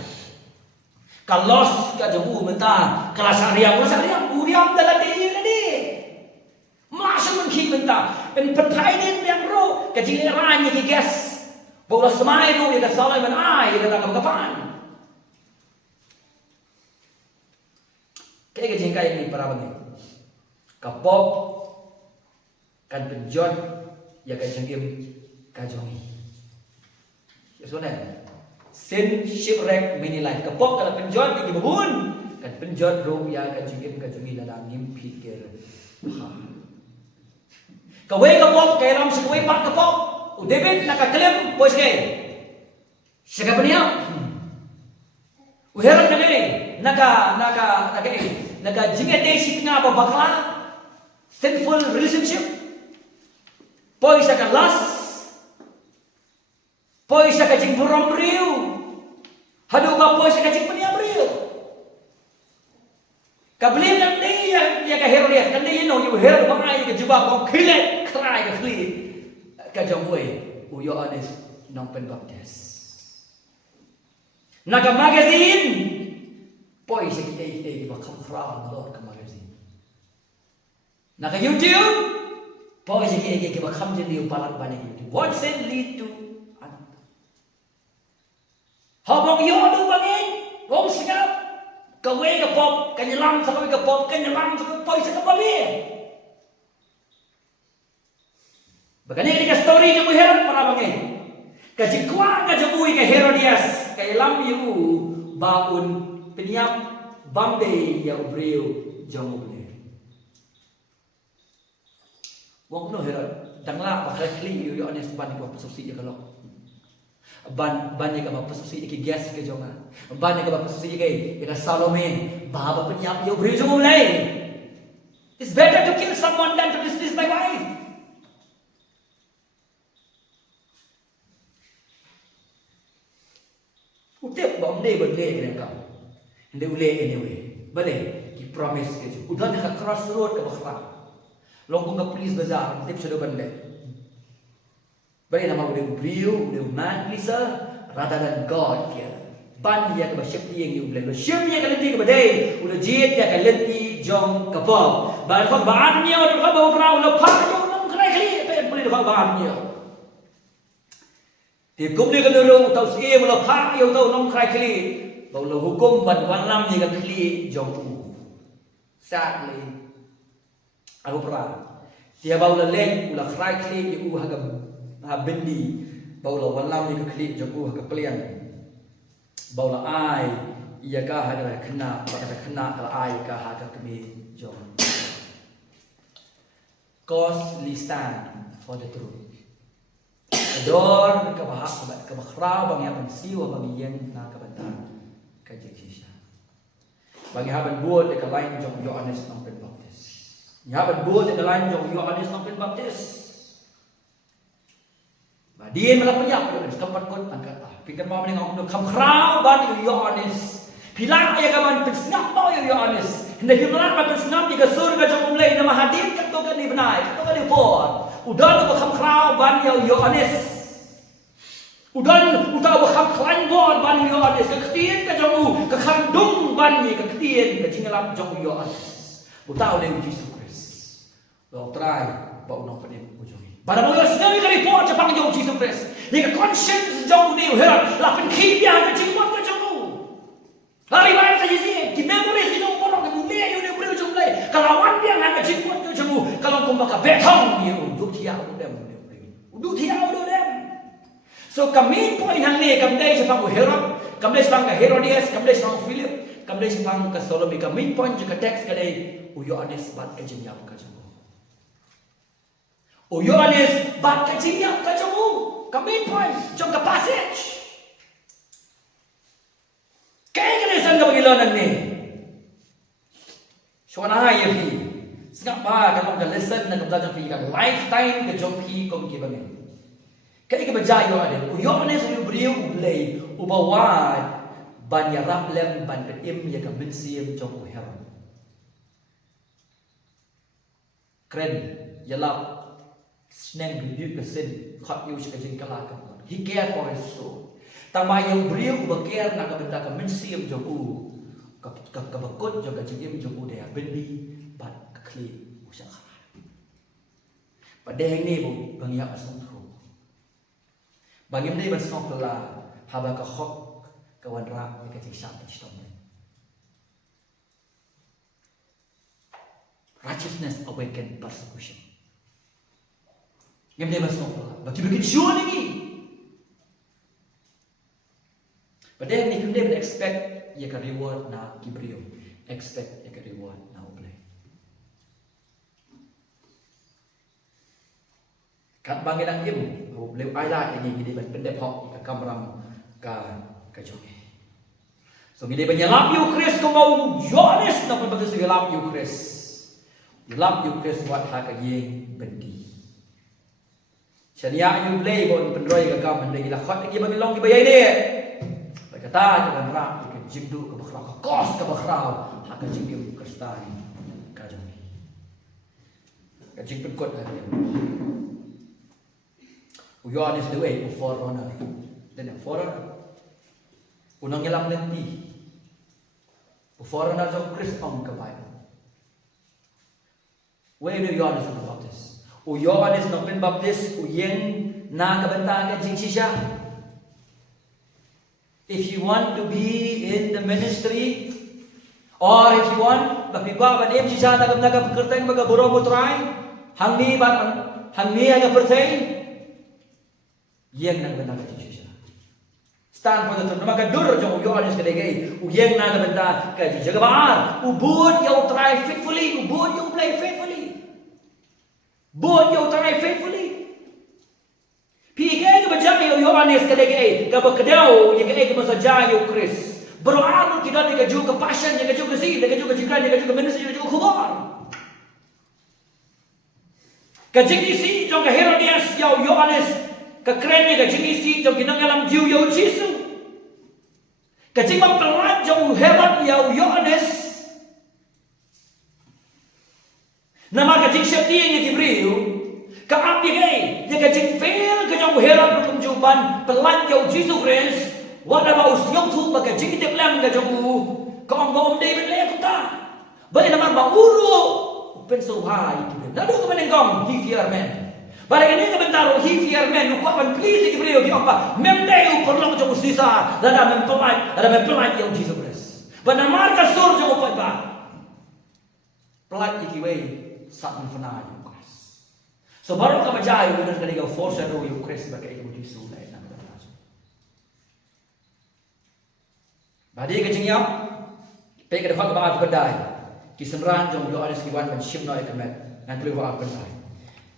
Kalos ka jong menta kalasariam uriam dalam dia ni. Masuk mengki menta en petai din yang ro ka jiran ni gas. Bola semai ro ya salai man ai ka kapan. Kaya jengkai ni para bagi. Kapok kan penjot ya kan jengim kajongi. Ya sudah. Sin shipwreck many life. Kapok kalau penjot di babun kan penjot ro ya kan jengim kajongi dalam ngimpi ke. Kawai kapok kay ram sa kawai pat kapok. O David nakaklem boys kay. Siya ka niya. Uherap na kay naka jingete si nga ba bakla sinful relationship. Boy siya ka lust. Boy siya ka jing burong riu. Hadu ka boy siya ka jing paniam riu. Kablim nang ni ya ka Herodias kan ni no you Herod ba ai ka juba ko khile cry ka khli ka jongwe u Yohanes nang Pembaptis. Naka magazine boy siya kita ba kamra no ka magazine. Naka YouTube boy siya kita ba kam jeni upalan bani YouTube. What sin lead to another. Habang yodo bangin wong sikap kawai ka pop kanyalam sa kawai ka pop kanyalam sa boy sa kapabi. Bagani ni ka story jeng Herod para bangin. Kajikwa ka jemui ka Herodias kay lam yu baun peniap Bombay ya ubreu jong uble. Wong no Herod dangla bakli yu Yohanes ban ko pasusi ya kalok. Ban ya ka pasusi ki gas ke jonga. Ban ya ka pasusi ke ya Salome baba peniap ya ubreu jong uble. It's better to kill someone than to dismiss my wife. Utip ba umde berde ke ka. Inde ule anyway. Bale ki promise ke ju. Udah ka crossroad ka bakra. Long ka police bazar tip sudah bande. Bale nama ude brio, ude man lisa rather than God kia. Ban ya ka ship yang yu ble. Ship ya ka lenti ka bade. Ude jet ya ka lenti jong ka po. Ba ka ba ni ude ka ba ukra ude pa yo nang krai kli pe boleh ka ba ni. Thì cũng đi cái đường tàu xe mà là phá yêu tàu nông khai kli bảo là hukum bật văn năm gì cái kli dòng u sát lên aku pernah dia bảo là lên là khai kli như u hagam bendi bảo là văn năm gì cái kli dòng u hagam plian bảo là ai ia ka hagam kena pada kena là ai ka hagam kami dòng costly stand for the truth. Ador kabakra bang yaban siwa bang yen na kabanta kajikisha. Bang yaban buat dekat lain jong Yohanes nang Pembaptis. Yaban buat dekat lain jong Yohanes nang Pembaptis. Badien malah penyak Yohanes kampat kot angkat. Pikir mau menengok kamkra ban Yohanes. Pilang ya kaman pensnap mau Yohanes. Hendak pilang ban pensnap di surga jong mulai nama hadir katokan di benai, katokan di port. Udah lu bakam krau ban Yohanes. Udah udah bakam klain bon ban Yohanes. Ketien ke jong ke kandung ban ni ke ketien ke jingalam jong Yohanes. Udah udah Jesus Christ. Lo try bau nong pedim ujungi. Pada mau sekali kali po cepang jong Jesus Christ. Ni ke conscience jong ni heran. Lapen kibia ke jingmot ke jong. Lari baik saja sih. Ki memories di jong borong ke bumi ayo dia boleh jong lay. Kalawan dia nak ke jingmot ke jong. Kalau kau makan betong dia uduk tiang udem uduk tiang udem. So kami point hang ni kami sepang Herod, kami sepang ke Herodias, kami sepang Philip, kami sepang ke Salome. Kami point juga teks kadai Yohanes bat kejenyap kajamu. Yohanes bat kejenyap kajamu. Kami point jom ke passage. Kaya kena bagi lawan ni. Suara ayah ni. Sengap ba kalau kita listen dan kita belajar fikir lifetime ke jompi kom ki bangen. Kai ke baca Yohanes yu beriu ublay ubawad ban ya rap lem ban petim ya ka mensim jom Herod. Kren ya lap sneng bidu ke sin khat yu ka jing kala ka. He care for his soul. Tama yu beriu ubakir nak ka benda ka mensim jom kabakot jong kajing im jong udaya bendi bat kekli usah kalah. Padeng ni bu bangya asong tru. Bangim ni basong pela haba kahok kawan rak ni kajing syam pachtom. Righteousness awaken persecution. Ngam ni basong pela bagi bikin sure lagi. Padeng ni kumde expect ia ka reward na kibrio, expect ia ka reward na ublay. Kat bangin ang im, ublay ayla ini gidi ban pendep hok ka kamram ka jongi. So gidi ban yalap yu Chris ko mau Johannes na pun bagus yalap yu Chris. Yalap yu Chris wat ha ka yeng bendi. Syariah yu ublay bon pendroi ka kam mandai la khot gi ban long gi bayai ni. Kata jangan rak jingdu ke bakhrau ke kos ke bakhrau hak jingdu kristai ka jongi ka jing pekot ha dia uyon is the way for honor then for honor unang ngelam lenti for honor jong kristong ka bai we no yon is the baptist uyon is no pen baptist uyeng na ka benta ka jing sisha. If you want to be in the ministry, or if you want, bapiba ban em sisa nagam kerteng baga boro mutrai, hangni aga perteng, yeng nang benda ka sisa. Stand for the truth. Maka dur jong uyo anis kadege, uyeng nang benda ka sisa. Jagabar, ubud you try faithfully, ubud you play faithfully, ubud you try faithfully. Pigay ka bajang yo Yohanes kadege ka bakdaw ye kadege masaja yo Chris berarut kita ni kaju ke passion ye kaju ke zin ye kaju ke jikran ye kaju ke ministry ye kaju ke khubar ka jingisi jong ka Herodias yo Yohanes ka kren ye ka jingisi jong kinang alam jiu yo Jisu ka jing mampelat jong Herod yo Yohanes nama ka jing syaitan ye Jibril ka api gay ye ka jing fail ka jong Herod kum juban pelan yo Jesus Christ what about yong thu ba ka jing tep lam ka jong ka om David le kuta ba nama ba uru pen so hai na do ka menengong he fear man ba ka ni ka bentaro he fear man lu ko ban please Jibril ki apa mem deu perlong jong sisa da mem pelan yo Jesus Christ ba nama ka sur jong pa ba pelan iki we sat fana so baru ka majay unas kaniga force ro yung Chris ba kay mo Jisu na ina ka. Badi ka jingyap pe ka dapat ba kedai. Kisemran jong yo anis kiwan ban shim no ikamet ngan pli wa kedai.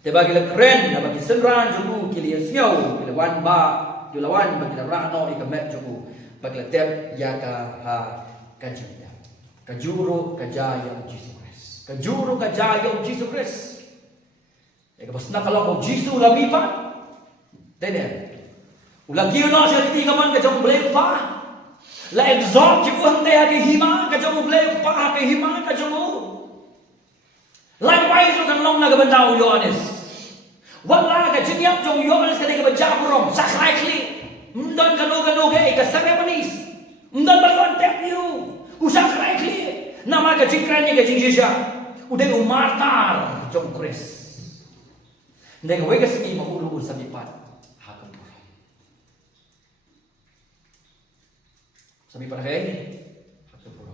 Te bagi le kren na bagi semran jong kili sio kili wan ba yulawan bagi ra no ikamet jong bagi le tep ya ka ha ka jingyap. Ka juro ka jaya Jisu Christ. Ka juro ka jaya Jisu Christ. Eka bas nakalaw ko Jisu lagi pa. Tenen. Ulagi no sa ti kaman ka jong blame pa. La exalt ki buhang te hagi hima ka jong blame pa hagi hima ka jong. Likewise kan long na gabandao Yohanes. Wala ka jinyap jong Yohanes ka ka bajabrom sacrifically. Ndon kanu ke ka ceremonies. Ndon balon tep you. Usacrifically. Nama ka jingkran ni ka jingjisha. Uday umartar jong Chris. Neng wegas ni mahulu sa lipat hakam pura. Sa lipat hay hakam pura.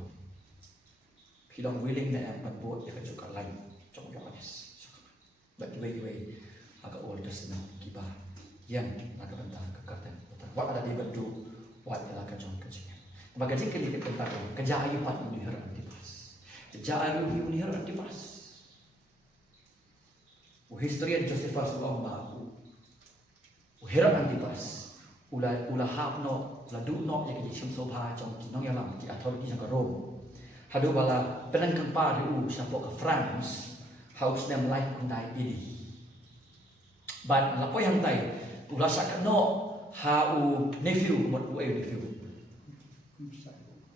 Hilang willing na ang pagbuot ya kajuk lain jong Yohanes. But way aga oldest na kiba yang nakabanta kakatan. Wat ada di bandu wat ala ka jong kajinya. Bagajing kelikit tentang kejahayu pat unihar antipas. Kejahayu unihar antipas. Historian Josephus ulang bahu. Herod Antipas ula hapno la duno ya ki shim sobha chong ki nong yalam ki authority jang Rome. Hadu bala penan kempa du sampo ke France house nem life kundai ini. But lapo yang tai ula sakno ha u nephew mot u nephew.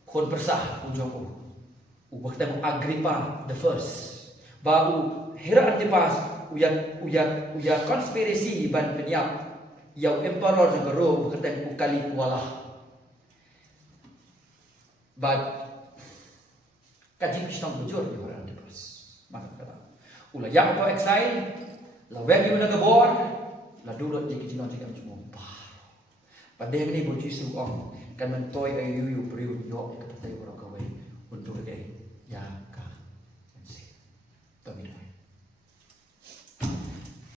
Kon persah unjong u waktu Agrippa the first. Ba u Herod Antipas uya konspirasi ban peniap yang emperor jang Rome berkata ukali kualah. But Kaji Krishna bujur di orang terus. Mantap kata. Ula yang to exile, la wegi una gabor, la dulu jadi kita cuma bar. Pada ni bujuk suong, kan mentoy ayu priu yo